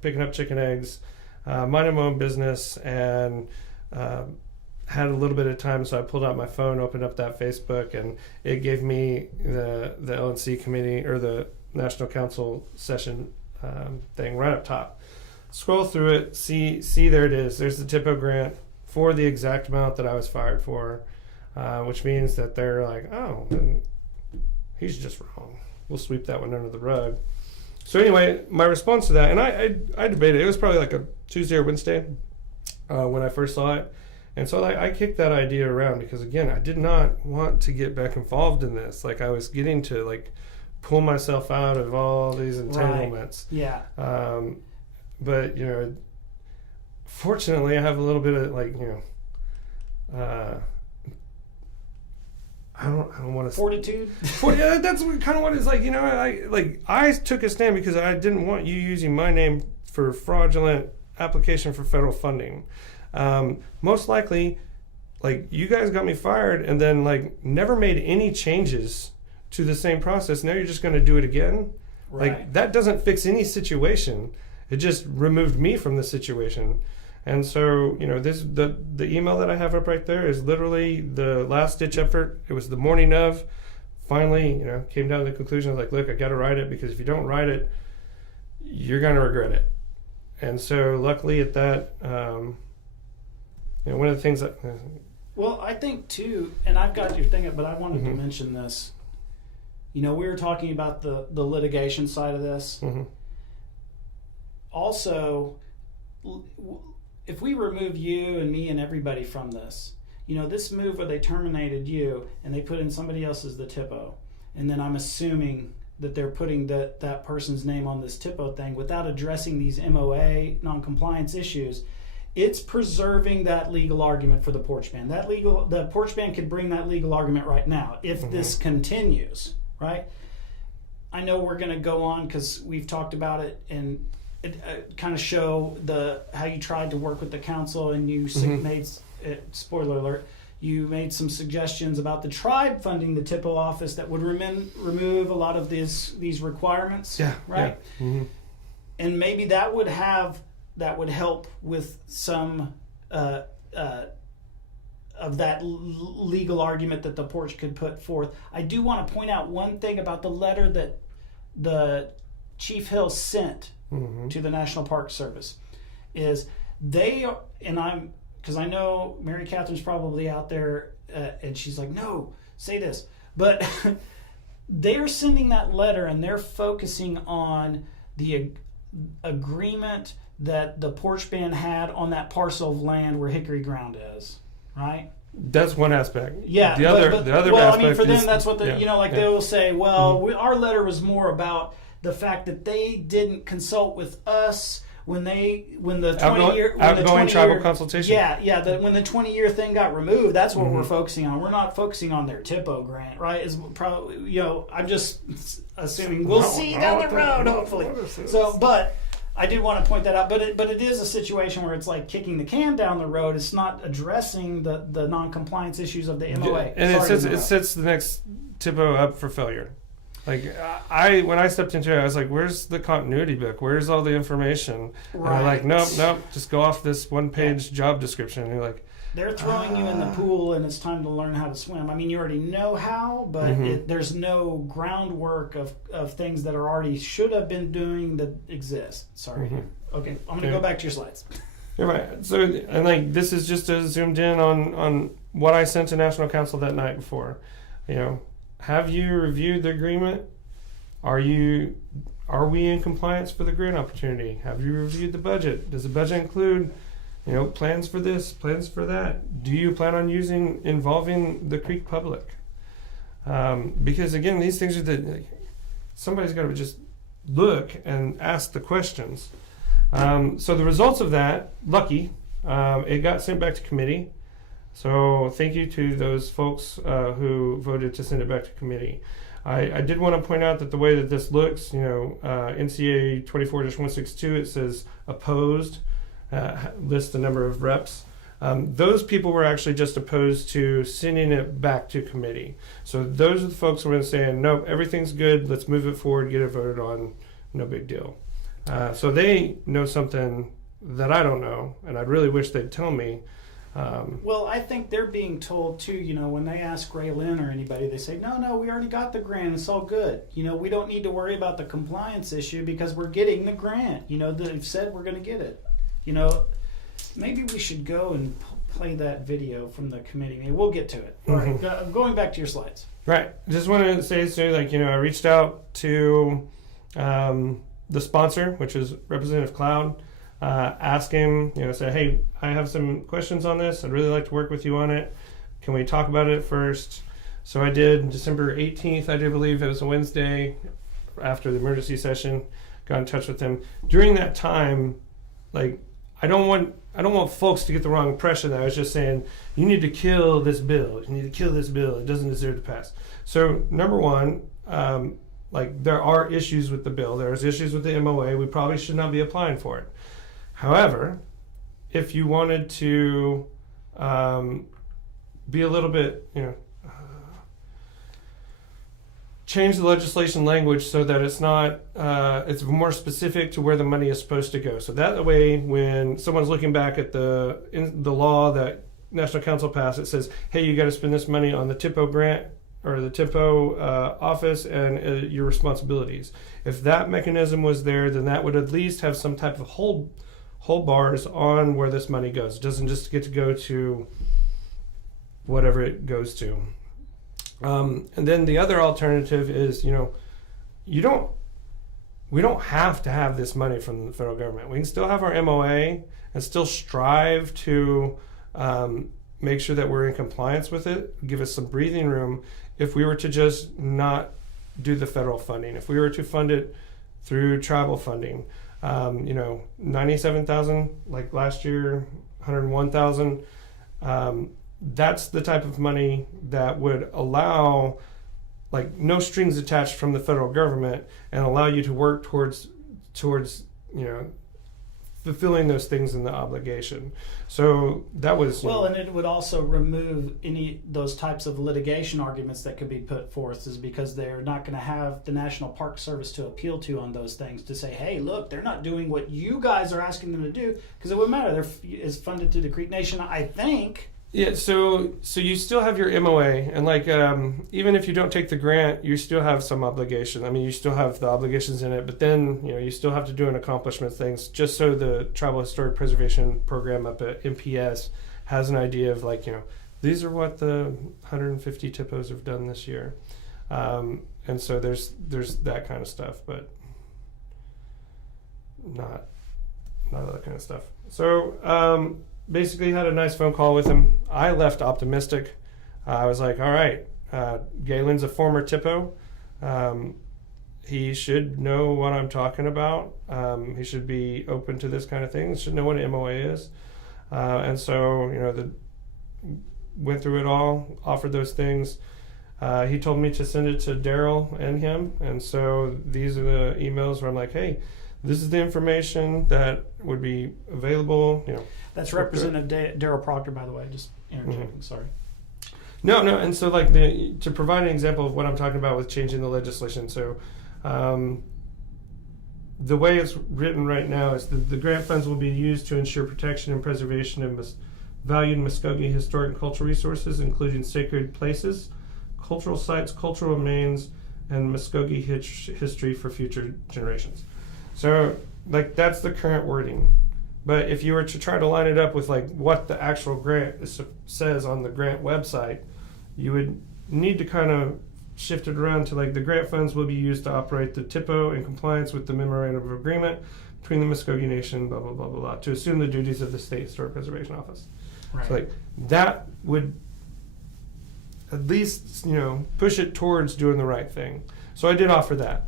picking up chicken eggs, minding my own business, and had a little bit of time, so I pulled out my phone, opened up that Facebook, and it gave me the LNC committee or the National Council session thing right up top. Scroll through it, see there it is. There's the THPO grant for the exact amount that I was fired for, which means that they're like, oh, then he's just wrong. We'll sweep that one under the rug. So anyway, my response to that, and I debated, it was probably like a Tuesday or Wednesday when I first saw it. And so I kicked that idea around because, again, I did not want to get back involved in this. Like, I was getting to, like, pull myself out of all these entanglements. Right. Yeah. But, fortunately, I have a little bit of, like, I don't want to fortitude. Yeah, that's kind of what it's like. I took a stand because I didn't want you using my name for fraudulent application for federal funding. Most likely, like, you guys got me fired and then like never made any changes to the same process. Now you're just going to do it again. Right. Like, that doesn't fix any situation. It just removed me from the situation. And so, this the email that I have up right there is literally the last ditch effort. It was the morning of. Finally, came down to the conclusion of like, look, I got to write it because if you don't write it, you're going to regret it. And so, luckily, at that, one of the things that. Well, I think too, and I've got your thing, but I wanted to mention this. We were talking about the litigation side of this. Mm-hmm. Also, if we remove you and me and everybody from this, this move where they terminated you and they put in somebody else as the THPO, and then I'm assuming that they're putting that person's name on this THPO thing without addressing these MOA noncompliance issues, it's preserving that legal argument for the porch ban. The porch ban could bring that legal argument right now if this continues, right? I know we're going to go on because we've talked about it and kind of show how you tried to work with the council and you made it, spoiler alert, You made some suggestions about the tribe funding the THPO office that would remove a lot of these requirements. Yeah. Right. Yeah. Mm-hmm. And maybe that would help with some of that legal argument that the porch could put forth. I do want to point out one thing about the letter that the Chief Hill sent to the National Park Service is because I know Mary Catherine's probably out there and she's like, no, say this. But they're sending that letter and they're focusing on the agreement that the porch band had on that parcel of land where Hickory Ground is, right? That's one aspect. Yeah. The other well, aspect I mean, for them, is, that's what they will say, well, our letter was more about the fact that they didn't consult with us when the 20-year outgoing tribal consultation. Yeah. When the 20-year thing got removed, that's what we're focusing on. We're not focusing on their THPO grant, right? Is probably I'm just assuming we'll see down the road, hopefully. So, but I did want to point that out. But it is a situation where it's like kicking the can down the road. It's not addressing the non-compliance issues of the MOA. And it sets the next THPO up for failure. Like when I stepped into it, I was like, "Where's the continuity book? Where's all the information?" Right. And they're like, "Nope, just go off this one-page job description." And you're like, they're throwing you in the pool, and it's time to learn how to swim. I mean, you already know how, but there's no groundwork of things that are already should have been doing that exist. Sorry. Okay, I'm going to go back to your slides. You're right. So, and like this is just zoomed in on what I sent to National Council that night before. Have you reviewed the agreement? Are we in compliance for the grant opportunity? Have you reviewed the budget? Does the budget include, plans for this, plans for that? Do you plan on involving the Creek public? Because again, these things are somebody's got to just look and ask the questions. So the results of that, lucky, it got sent back to committee. So thank you to those folks who voted to send it back to committee. I did want to point out that the way that this looks, NCA 24-162, it says opposed, lists the number of reps. Those people were actually just opposed to sending it back to committee. So those are the folks who were saying, nope, everything's good, let's move it forward, get it voted on, no big deal. So they know something that I don't know, and I really wish they'd tell me. Well, I think they're being told too, when they ask Gray Lynn or anybody, they say, no, we already got the grant. It's all good. We don't need to worry about the compliance issue because we're getting the grant. They've said we're going to get it. Maybe we should go and play that video from the committee. Maybe we'll get to it. All right, going back to your slides. Right. Just want to say, I reached out to the sponsor, which is Representative Cloud. Ask him, say, hey, I have some questions on this. I'd really like to work with you on it. Can we talk about it first? So I did. December 18th, I do believe it was a Wednesday after the emergency session. Got in touch with him. During that time, I don't want folks to get the wrong impression that I was just saying, you need to kill this bill. You need to kill this bill. It doesn't deserve to pass. So number one, there are issues with the bill. There's issues with the MOA. We probably should not be applying for it. However, if you wanted to be a little bit, change the legislation language so that it's not, it's more specific to where the money is supposed to go. So that way, when someone's looking back at the law that National Council passed, it says, hey, you got to spend this money on the THPO grant or the THPO office and your responsibilities. If that mechanism was there, then that would at least have some type of hold bars on where this money goes. It doesn't just get to go to whatever it goes to. And then the other alternative is, we don't have to have this money from the federal government. We can still have our MOA and still strive to make sure that we're in compliance with it, give us some breathing room if we were to just not do the federal funding. If we were to fund it through tribal funding, 97,000 like last year, 101,000. That's the type of money that would allow no strings attached from the federal government and allow you to work towards fulfilling those things in the obligation. So that was well, and it would also remove any those types of litigation arguments that could be put forth, is because they're not going to have the National Park Service to appeal to on those things to say, hey, look, they're not doing what you guys are asking them to do, because it wouldn't matter. It's funded through the Creek Nation, I think. Yeah, so you still have your MOA, and like even if you don't take the grant, you still have some obligation. I mean, you still have the obligations in it, but then you still have to do an accomplishment things, just so the Tribal Historic Preservation Program up at NPS has an idea of like these are what the 150 THPOs have done this year, and so there's that kind of stuff, but not other kind of stuff. So. Basically had a nice phone call with him. I left optimistic. I was like, all right, Galen's a former THPO. He should know what I'm talking about. He should be open to this kind of thing. He should know what an MOA is. And so, went through it all, offered those things. He told me to send it to Daryl and him. And so these are the emails where I'm like, hey, this is the information that would be available, That's Representative Daryl Proctor, by the way, just interjecting, Mm-hmm. sorry. No, and so like to provide an example of what I'm talking about with changing the legislation. So the way it's written right now is that the grant funds will be used to ensure protection and preservation of valued Mvskoke historic and cultural resources, including sacred places, cultural sites, cultural remains, and Mvskoke history for future generations. So like that's the current wording. But if you were to try to line it up with like what the actual grant says on the grant website, you would need to kind of shift it around to like the grant funds will be used to operate the THPO in compliance with the memorandum of agreement between the Mvskoke Nation, blah, blah, blah, blah, blah, to assume the duties of the State Historic Preservation Office. Right. So like that would at least, push it towards doing the right thing. So I did offer that.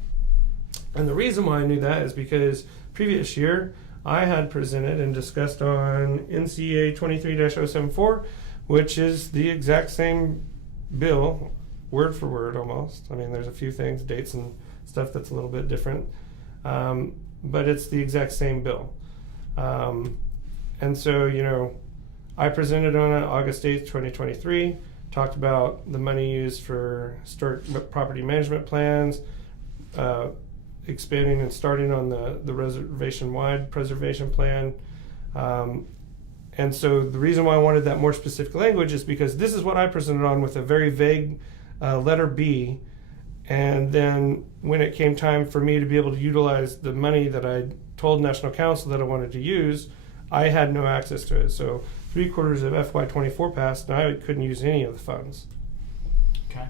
And the reason why I knew that is because previous year, I had presented and discussed on NCA 23-074, which is the exact same bill, word for word almost. I mean, there's a few things, dates and stuff that's a little bit different, but it's the exact same bill. And so, I presented on it August 8th, 2023, talked about the money used for historic property management plans, expanding and starting on the reservation-wide preservation plan. And so the reason why I wanted that more specific language is because this is what I presented on with a very vague letter B. And then when it came time for me to be able to utilize the money that I told National Council that I wanted to use, I had no access to it. So 3/4 of FY24 passed, and I couldn't use any of the funds. Okay.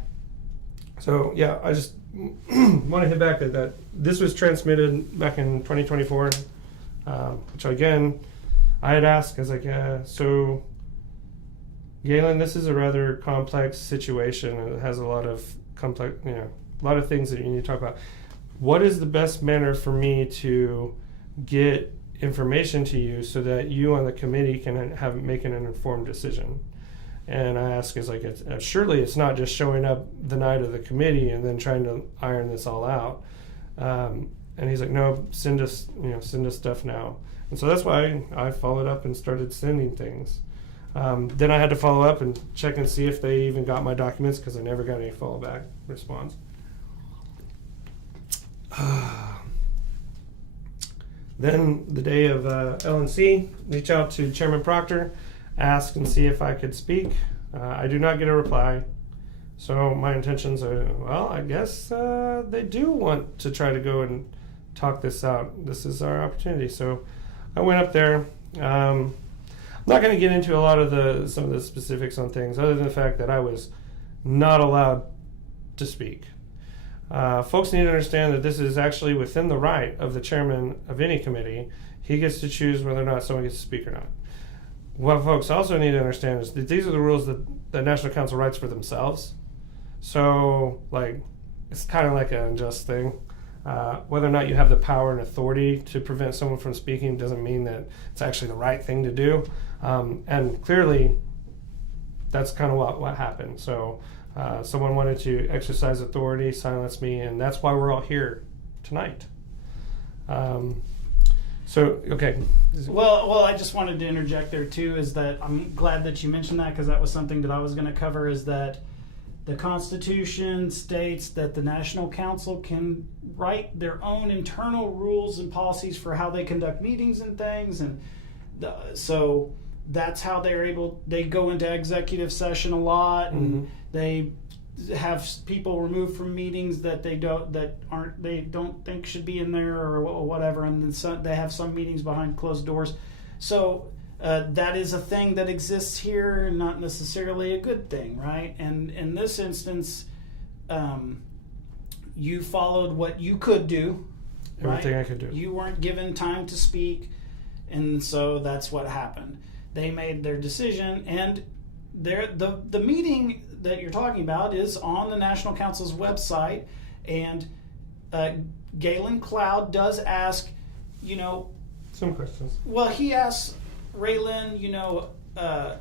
So yeah, I just want to hit back at that. This was transmitted back in 2024, which again, I had asked, I was like, so Galen, this is a rather complex situation, and it has a lot of complex, a lot of things that you need to talk about. What is the best manner for me to get information to you so that you on the committee can make an informed decision? And I ask, surely it's not just showing up the night of the committee and then trying to iron this all out. And he's like, no, send us stuff now. And so that's why I followed up and started sending things. Then I had to follow up and check and see if they even got my documents, because I never got any follow-back response. Then the day of LNC, reach out to Chairman Proctor, ask and see if I could speak. I do not get a reply. So my intentions are, well, I guess they do want to try to go and talk this out. This is our opportunity. So I went up there. I'm not going to get into a lot of some of the specifics on things, other than the fact that I was not allowed to speak. Folks need to understand that this is actually within the right of the chairman of any committee. He gets to choose whether or not someone gets to speak or not. What folks also need to understand is that these are the rules that the National Council writes for themselves. So, it's kind of like an unjust thing. Whether or not you have the power and authority to prevent someone from speaking doesn't mean that it's actually the right thing to do. And clearly, that's kind of what happened. So, someone wanted to exercise authority, silence me, and that's why we're all here tonight. So, okay. Well, I just wanted to interject there too. Is that I'm glad that you mentioned that, because that was something that I was going to cover. Is that the Constitution states that the National Council can write their own internal rules and policies for how they conduct meetings and things, and so that's how they're able. They go into executive session a lot, and they have people removed from meetings that they don't think should be in there or whatever, and then they have some meetings behind closed doors. So that is a thing that exists here, not necessarily a good thing, right? And in this instance, you followed what you could do. Everything right? I could do. You weren't given time to speak, and so that's what happened. They made their decision, and the meeting that you're talking about is on the National Council's website, and Galen Cloud does ask, some questions. Well, he asks Raylan, I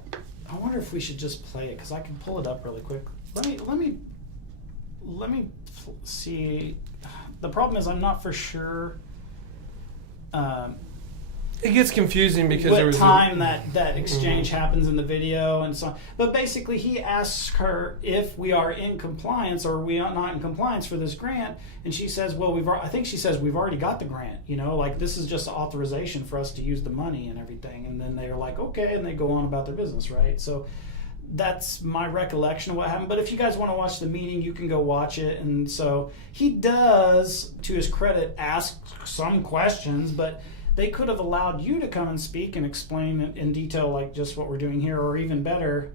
wonder if we should just play it, because I can pull it up really quick. Let me see. The problem is I'm not for sure. It gets confusing because what there was time that exchange happens in the video and so on. But basically, he asks her if we are in compliance or we are not in compliance for this grant, and she says, "Well, I think she says we've already got the grant. Like this is just authorization for us to use the money and everything." And then they're like, "Okay," and they go on about their business, right? So that's my recollection of what happened. But if you guys want to watch the meeting, you can go watch it. And so he does, to his credit, ask some questions, but they could have allowed you to come and speak and explain in detail, like just what we're doing here, or even better,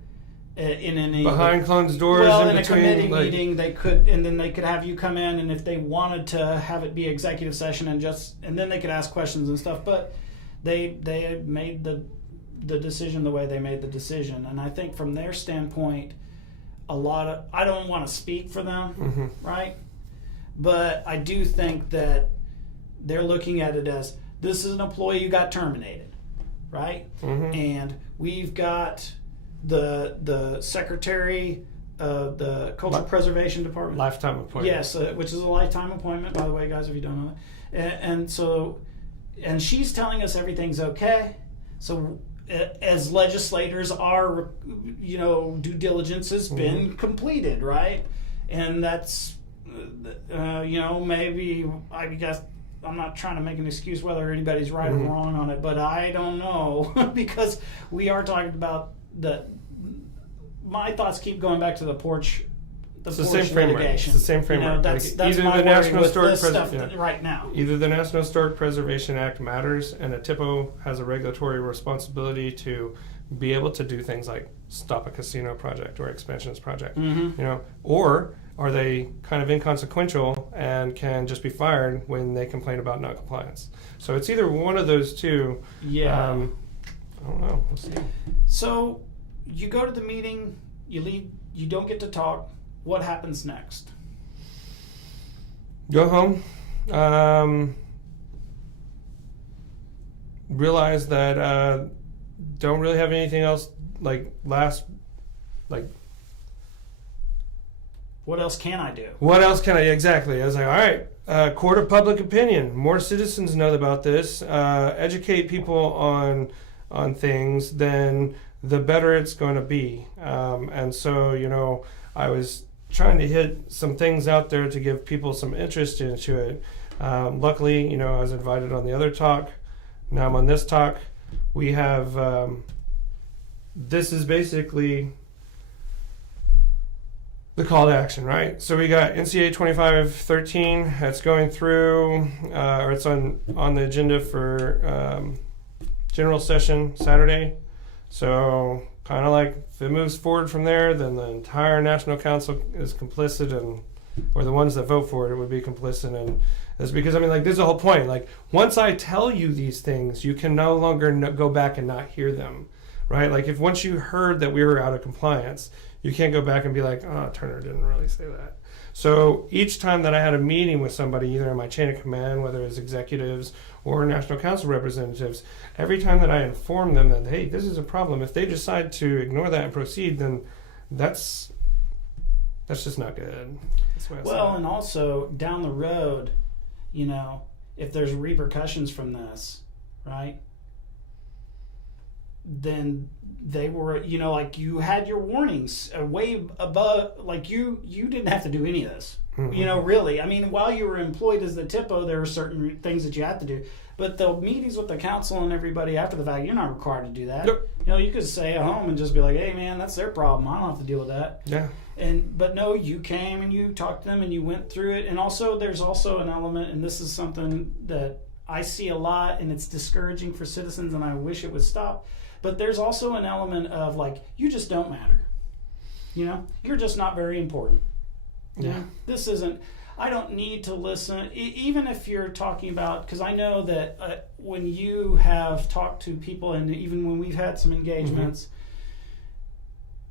in any behind closed doors. In a committee meeting, they could, and then they could have you come in, and if they wanted to have it be executive session, and then they could ask questions and stuff. But they made the decision the way they made the decision, and I think from their standpoint, I don't want to speak for them, right? But I do think that they're looking at it as, this is an employee who got terminated, right? And we've got the secretary of the Cultural Preservation Department. Lifetime appointment. Yes, which is a lifetime appointment, by the way, guys, if you don't know that. And she's telling us everything's okay. So as legislators, our due diligence has been completed, right? And that's maybe, I guess, I'm not trying to make an excuse whether anybody's right or wrong on it, but I don't know because we are talking about my thoughts keep going back to the porch. It's the same framework. It's the same framework. That's either my the National with Historic this stuff right now. Either the National Historic Preservation Act matters, and a THPO has a regulatory responsibility to be able to do things like stop a casino project or expansions project, or are they kind of inconsequential and can just be fired when they complain about non-compliance? So it's either one of those two. Yeah. I don't know. We'll see. So you go to the meeting, you leave, you don't get to talk. What happens next? Go home. Realize that don't really have anything else what else can I do? What else can I exactly? I was like, all right, court of public opinion. More citizens know about this. Educate people on things, then the better it's going to be. And so, I was trying to hit some things out there to give people some interest into it. Luckily, I was invited on the other talk. Now I'm on this talk. We have, this is basically the call to action, right? So we got NCA 2513 that's going through, or it's on the agenda for general session Saturday. So kind of like if it moves forward from there, then the entire National Council is complicit, or the ones that vote for it would be complicit. And that's because, this is the whole point. Like, once I tell you these things, you can no longer go back and not hear them, right? Like, if once you heard that we were out of compliance, you can't go back and be like, oh, Turner didn't really say that. So each time that I had a meeting with somebody, either in my chain of command, whether it's executives or National Council representatives, every time that I inform them that, hey, this is a problem, if they decide to ignore that and proceed, then that's just not good. That's why and also down the road, if there's repercussions from this, right? Then they were, like you had your warnings way above, like you didn't have to do any of this. Really. I mean, while you were employed as the THPO, there were certain things that you had to do. But the meetings with the council and everybody after the fact, you're not required to do that. Nope. You could stay at home and just be like, hey, man, that's their problem. I don't have to deal with that. Yeah. But no, you came and you talked to them and you went through it. And also, there's also an element, and this is something that I see a lot, and it's discouraging for citizens, and I wish it would stop. But there's also an element of, like, you just don't matter. You're just not very important. Yeah. This isn't, I don't need to listen, even if you're talking about, because I know that when you have talked to people, and even when we've had some engagements,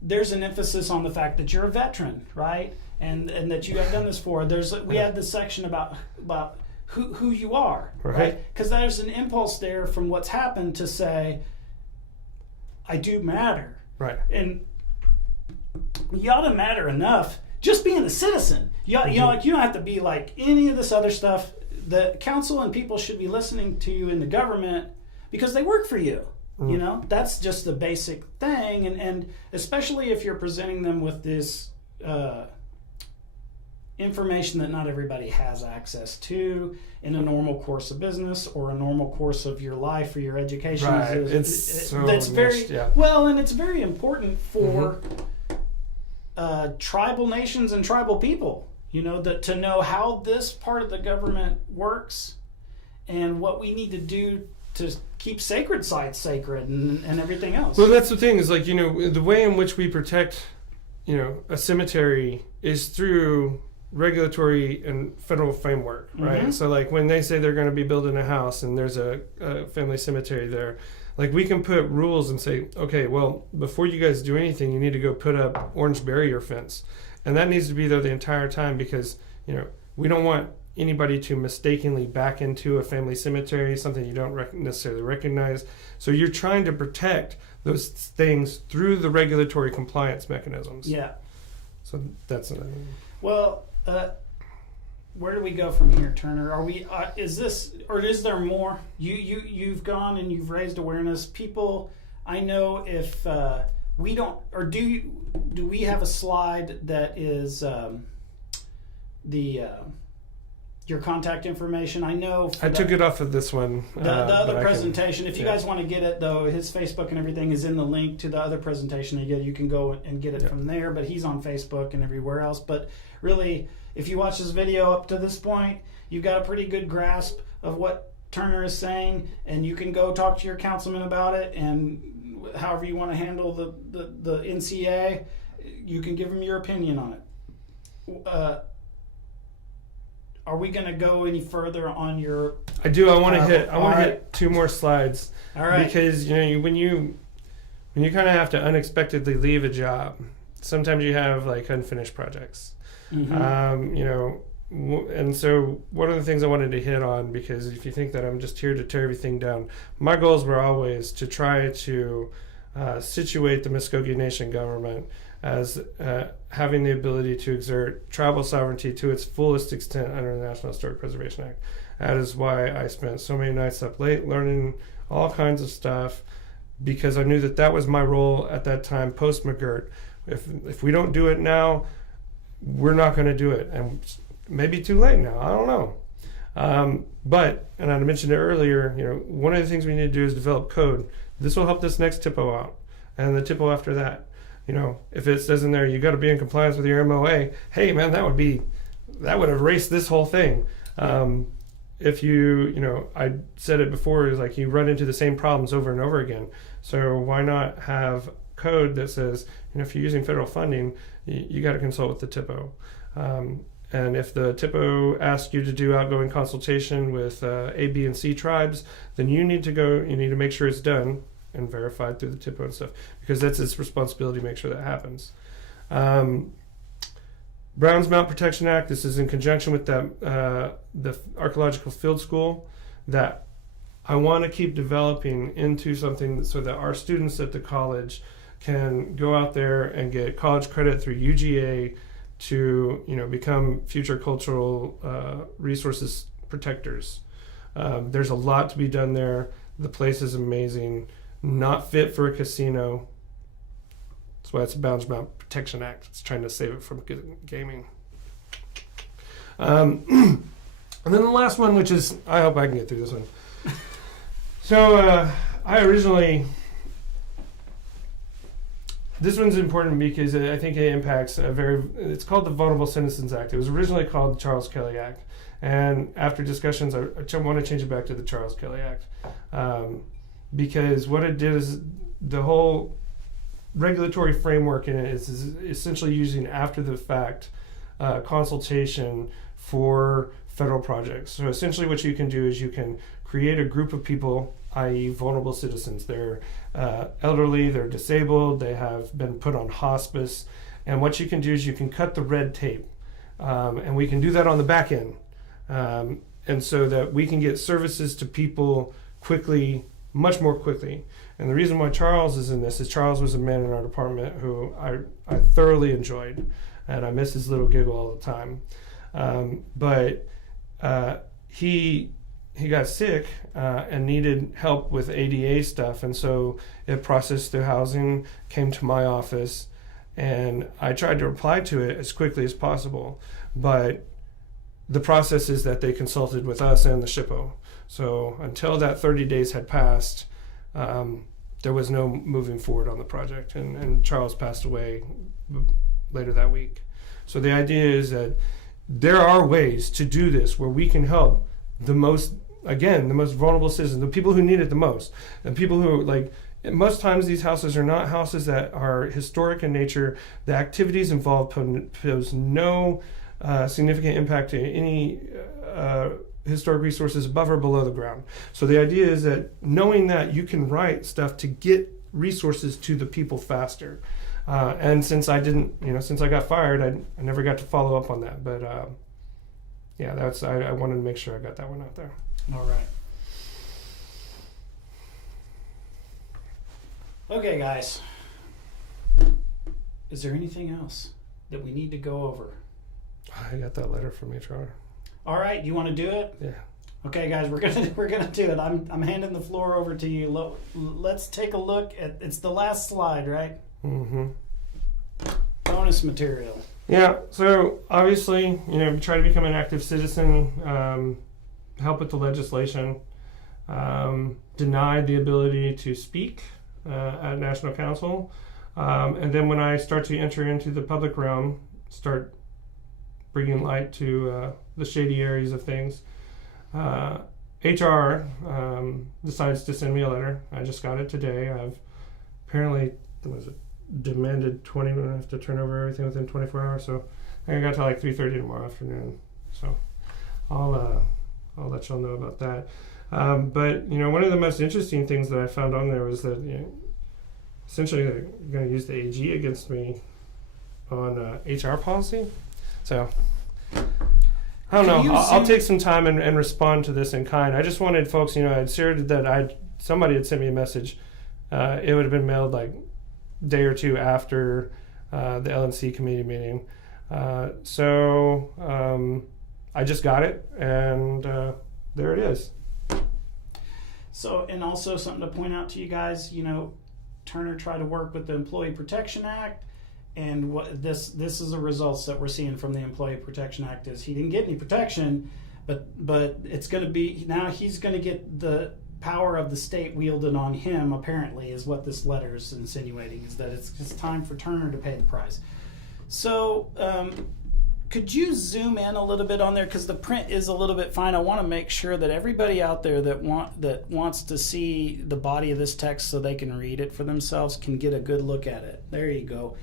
there's an emphasis on the fact that you're a veteran, right? And that you have done this for. We had this section about who you are, right? Because there's an impulse there from what's happened to say, I do matter. Right. And you ought to matter enough just being a citizen. You don't have to be like any of this other stuff. The council and people should be listening to you in the government because they work for you. That's just the basic thing. And especially if you're presenting them with this information that not everybody has access to in a normal course of business or a normal course of your life or your education. Right. That's very well, and it's very important for tribal nations and tribal people, that to know how this part of the government works and what we need to do to keep sacred sites sacred and everything else. Well, that's the thing is, like, the way in which we protect, a cemetery is through regulatory and federal framework, right? So, like, when they say they're going to be building a house and there's a family cemetery there, like, we can put rules and say, okay, well, before you guys do anything, you need to go put up orange barrier fence. And that needs to be there the entire time because, we don't want anybody to mistakenly back into a family cemetery, something you don't necessarily recognize. So you're trying to protect those things through the regulatory compliance mechanisms. Yeah. So that's... Well, where do we go from here, Turner? Are we? Is this, or is there more? You've gone and you've raised awareness. People, I know if we don't, or do we have a slide that is your contact information? I know. I took it off of this one. The other presentation. If you guys want to get it, though, his Facebook and everything is in the link to the other presentation. You can go and get it from there. But he's on Facebook and everywhere else. But really, if you watch this video up to this point, you've got a pretty good grasp of what Turner is saying, and you can go talk to your councilman about it. And however you want to handle the NCA, you can give him your opinion on it. Are we going to go any further on your? I do. I want to hit two more slides. All right. Because when you kind of have to unexpectedly leave a job, sometimes you have like unfinished projects. And so one of the things I wanted to hit on, because if you think that I'm just here to tear everything down, my goals were always to try to situate the Mvskoke Nation government as having the ability to exert tribal sovereignty to its fullest extent under the National Historic Preservation Act. That is why I spent so many nights up late learning all kinds of stuff, because I knew that was my role at that time post McGirt. If we don't do it now, we're not going to do it, and maybe too late now. I don't know. But, and I mentioned it earlier, one of the things we need to do is develop code. This will help this next THPO out, and the THPO after that. If it says in there, you got to be in compliance with your MOA, hey man, that would erase this whole thing. If I said it before, is like you run into the same problems over and over again. So why not have code that says, if you're using federal funding, you got to consult with the THPO. And if the THPO asks you to do outgoing consultation with A, B, and C tribes, then you need to make sure it's done and verified through the THPO and stuff, because that's its responsibility to make sure that happens. Browns Mountain Protection Act, this is in conjunction with the Archaeological Field School that I want to keep developing into something so that our students at the college can go out there and get college credit through UGA to become future cultural resources protectors. There's a lot to be done there. The place is amazing. Not fit for a casino. That's why it's a Bounds Mount Protection Act. It's trying to save it from gaming. And then the last one, which is, I hope I can get through this one. So I originally, this one's important because I think it impacts it's called the Vulnerable Citizens Act. It was originally called the Charles Kelly Act. And after discussions, I want to change it back to the Charles Kelly Act. Because what it did is the whole regulatory framework in it is essentially using after the fact consultation for federal projects. So essentially what you can do is you can create a group of people, i.e. vulnerable citizens. They're elderly, they're disabled, they have been put on hospice. And what you can do is you can cut the red tape. And we can do that on the back end. And so that we can get services to people quickly, much more quickly. And the reason why Charles is in this is Charles was a man in our department who I thoroughly enjoyed, and I miss his little giggle all the time. But he got sick and needed help with ADA stuff, and so it processed through housing, came to my office, and I tried to reply to it as quickly as possible. But the process is that they consulted with us and the SHPO. So until that 30 days had passed, there was no moving forward on the project. And Charles passed away later that week. So the idea is that there are ways to do this where we can help the most vulnerable citizens, the people who need it the most. And people who, like, most times these houses are not houses that are historic in nature. The activities involved pose no significant impact to any historic resources above or below the ground. So the idea is that knowing that you can write stuff to get resources to the people faster. And since I got fired, I never got to follow up on that. But I wanted to make sure I got that one out there. All right. Okay, guys. Is there anything else that we need to go over? I got that letter from HR. All right, you want to do it? Yeah. Okay, guys, we're gonna do it. I'm handing the floor over to you. Let's take a look at. It's the last slide, right? Mm-hmm. Bonus material. Yeah. So obviously, try to become an active citizen. Help with the legislation. Denied the ability to speak at National Council, and then when I start to enter into the public realm, start bringing light to the shady areas of things. HR decides to send me a letter. I just got it today. I've apparently demanded 20 minutes to turn over everything within 24 hours. So I got to like 3:30 tomorrow afternoon. So I'll let y'all know about that. But one of the most interesting things that I found on there was that essentially they're going to use the AG against me on HR policy. So I don't know. I'll take some time and respond to this in kind. I just wanted folks, I'd shared that somebody had sent me a message. It would have been mailed like a day or two after the LNC committee meeting. So I just got it, and there it is. So, and also something to point out to you guys, Turner tried to work with the Employee Protection Act. And what this is the results that we're seeing from the Employee Protection Act is he didn't get any protection, but it's going to be now he's going to get the power of the state wielded on him. Apparently, is what this letter is insinuating, is that it's time for Turner to pay the price. So, could you zoom in a little bit on there, because the print is a little bit fine. I want to make sure that everybody out there that wants to see the body of this text so they can read it for themselves can get a good look at it. There you go.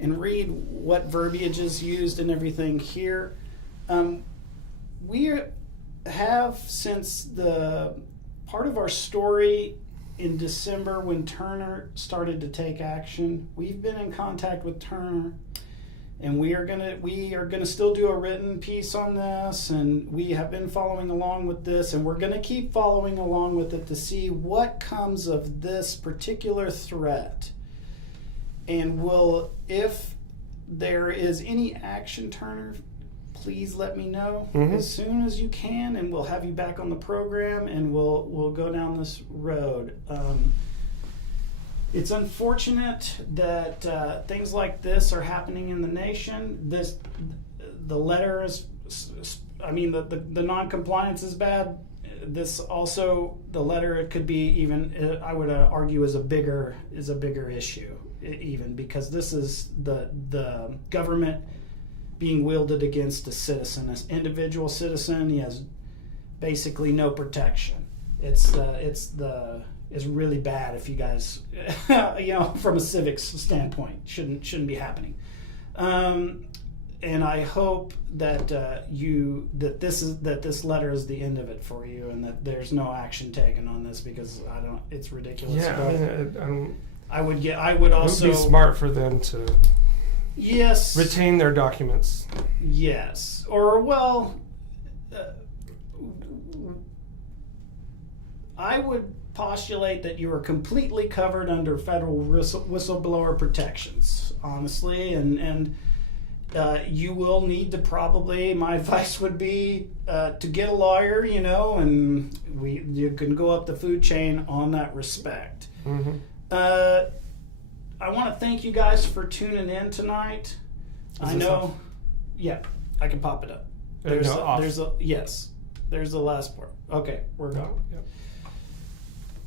And read what verbiage is used and everything here. We have, since the part of our story in December when Turner started to take action, we've been in contact with Turner, and we are gonna still do a written piece on this, and we have been following along with this, and we're gonna keep following along with it to see what comes of this particular threat. And if there is any action Turner please let me know Mhm. as soon as you can, and we'll have you back on the program, and we'll go down this road. It's unfortunate that things like this are happening in the nation. The letter is, I mean, the non-compliance is bad. This also, the letter, it could be even, I would argue, is a bigger issue, even, because this is the government being wielded against a citizen, an individual citizen. He has basically no protection. It's really bad if you guys, from a civics standpoint, shouldn't be happening. And I hope that this letter is the end of it for you, and that there's no action taken on this, because it's ridiculous. Yeah, I would also, it would be smart for them to retain their documents. Yes, or I would postulate that you are completely covered under federal whistleblower protections, honestly, and you will need to probably, my advice would be to get a lawyer, and you can go up the food chain on that respect. Mm-hmm. I want to thank you guys for tuning in tonight. I know, yeah, I can pop it up. Yes, there's the last part. Okay, we're going. Yep.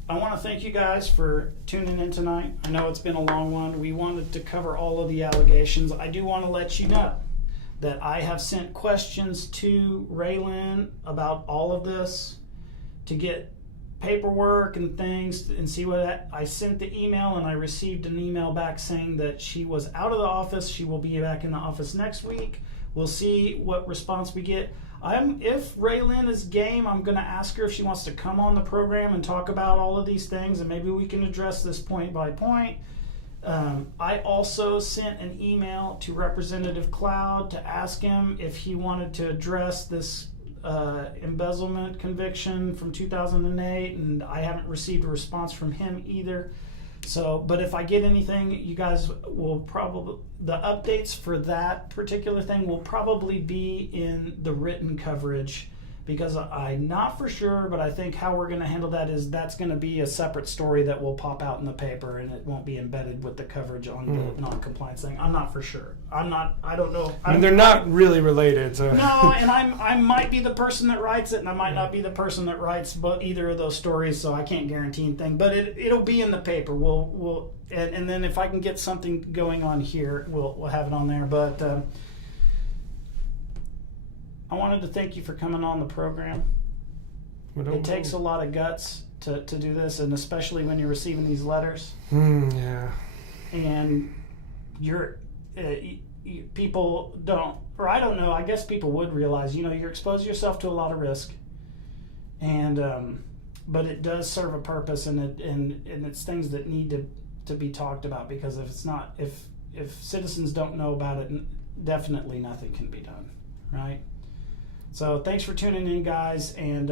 I want to thank you guys for tuning in tonight. I know it's been a long one. We wanted to cover all of the allegations. I do want to let you know that I have sent questions to Raylan about all of this to get paperwork and things and see what I sent the email, and I received an email back saying that she was out of the office. She will be back in the office next week. We'll see what response we get. If Raylan is game, I'm going to ask her if she wants to come on the program and talk about all of these things, and maybe we can address this point by point. I also sent an email to Representative Cloud to ask him if he wanted to address this embezzlement conviction from 2008, and I haven't received a response from him either. So, but if I get anything, you guys will probably, the updates for that particular thing will probably be in the written coverage, because I'm not for sure, but I think how we're going to handle that is that's going to be a separate story that will pop out in the paper, and it won't be embedded with the coverage on the non-compliance thing. I'm not for sure. I don't know. I mean, they're not really related. So. No, and I might be the person that writes it, and I might not be the person that writes either of those stories, so I can't guarantee anything. But it'll be in the paper. And then if I can get something going on here, we'll have it on there. But I wanted to thank you for coming on the program. It takes a lot of guts to do this, and especially when you're receiving these letters. Yeah. And people don't, or I don't know, I guess people would realize, you're exposing yourself to a lot of risk. And but it does serve a purpose, and it's things that need to be talked about, because if citizens don't know about it, definitely nothing can be done, right? So thanks for tuning in, guys, and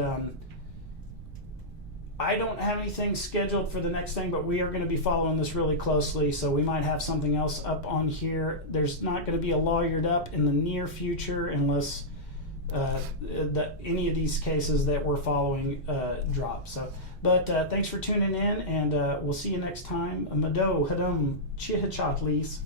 I don't have anything scheduled for the next thing, but we are going to be following this really closely, so we might have something else up on here. There's not going to be a lawyered up in the near future unless any of these cases that we're following drop. So, but thanks for tuning in, and we'll see you next time. Mado hadum chihachatlis.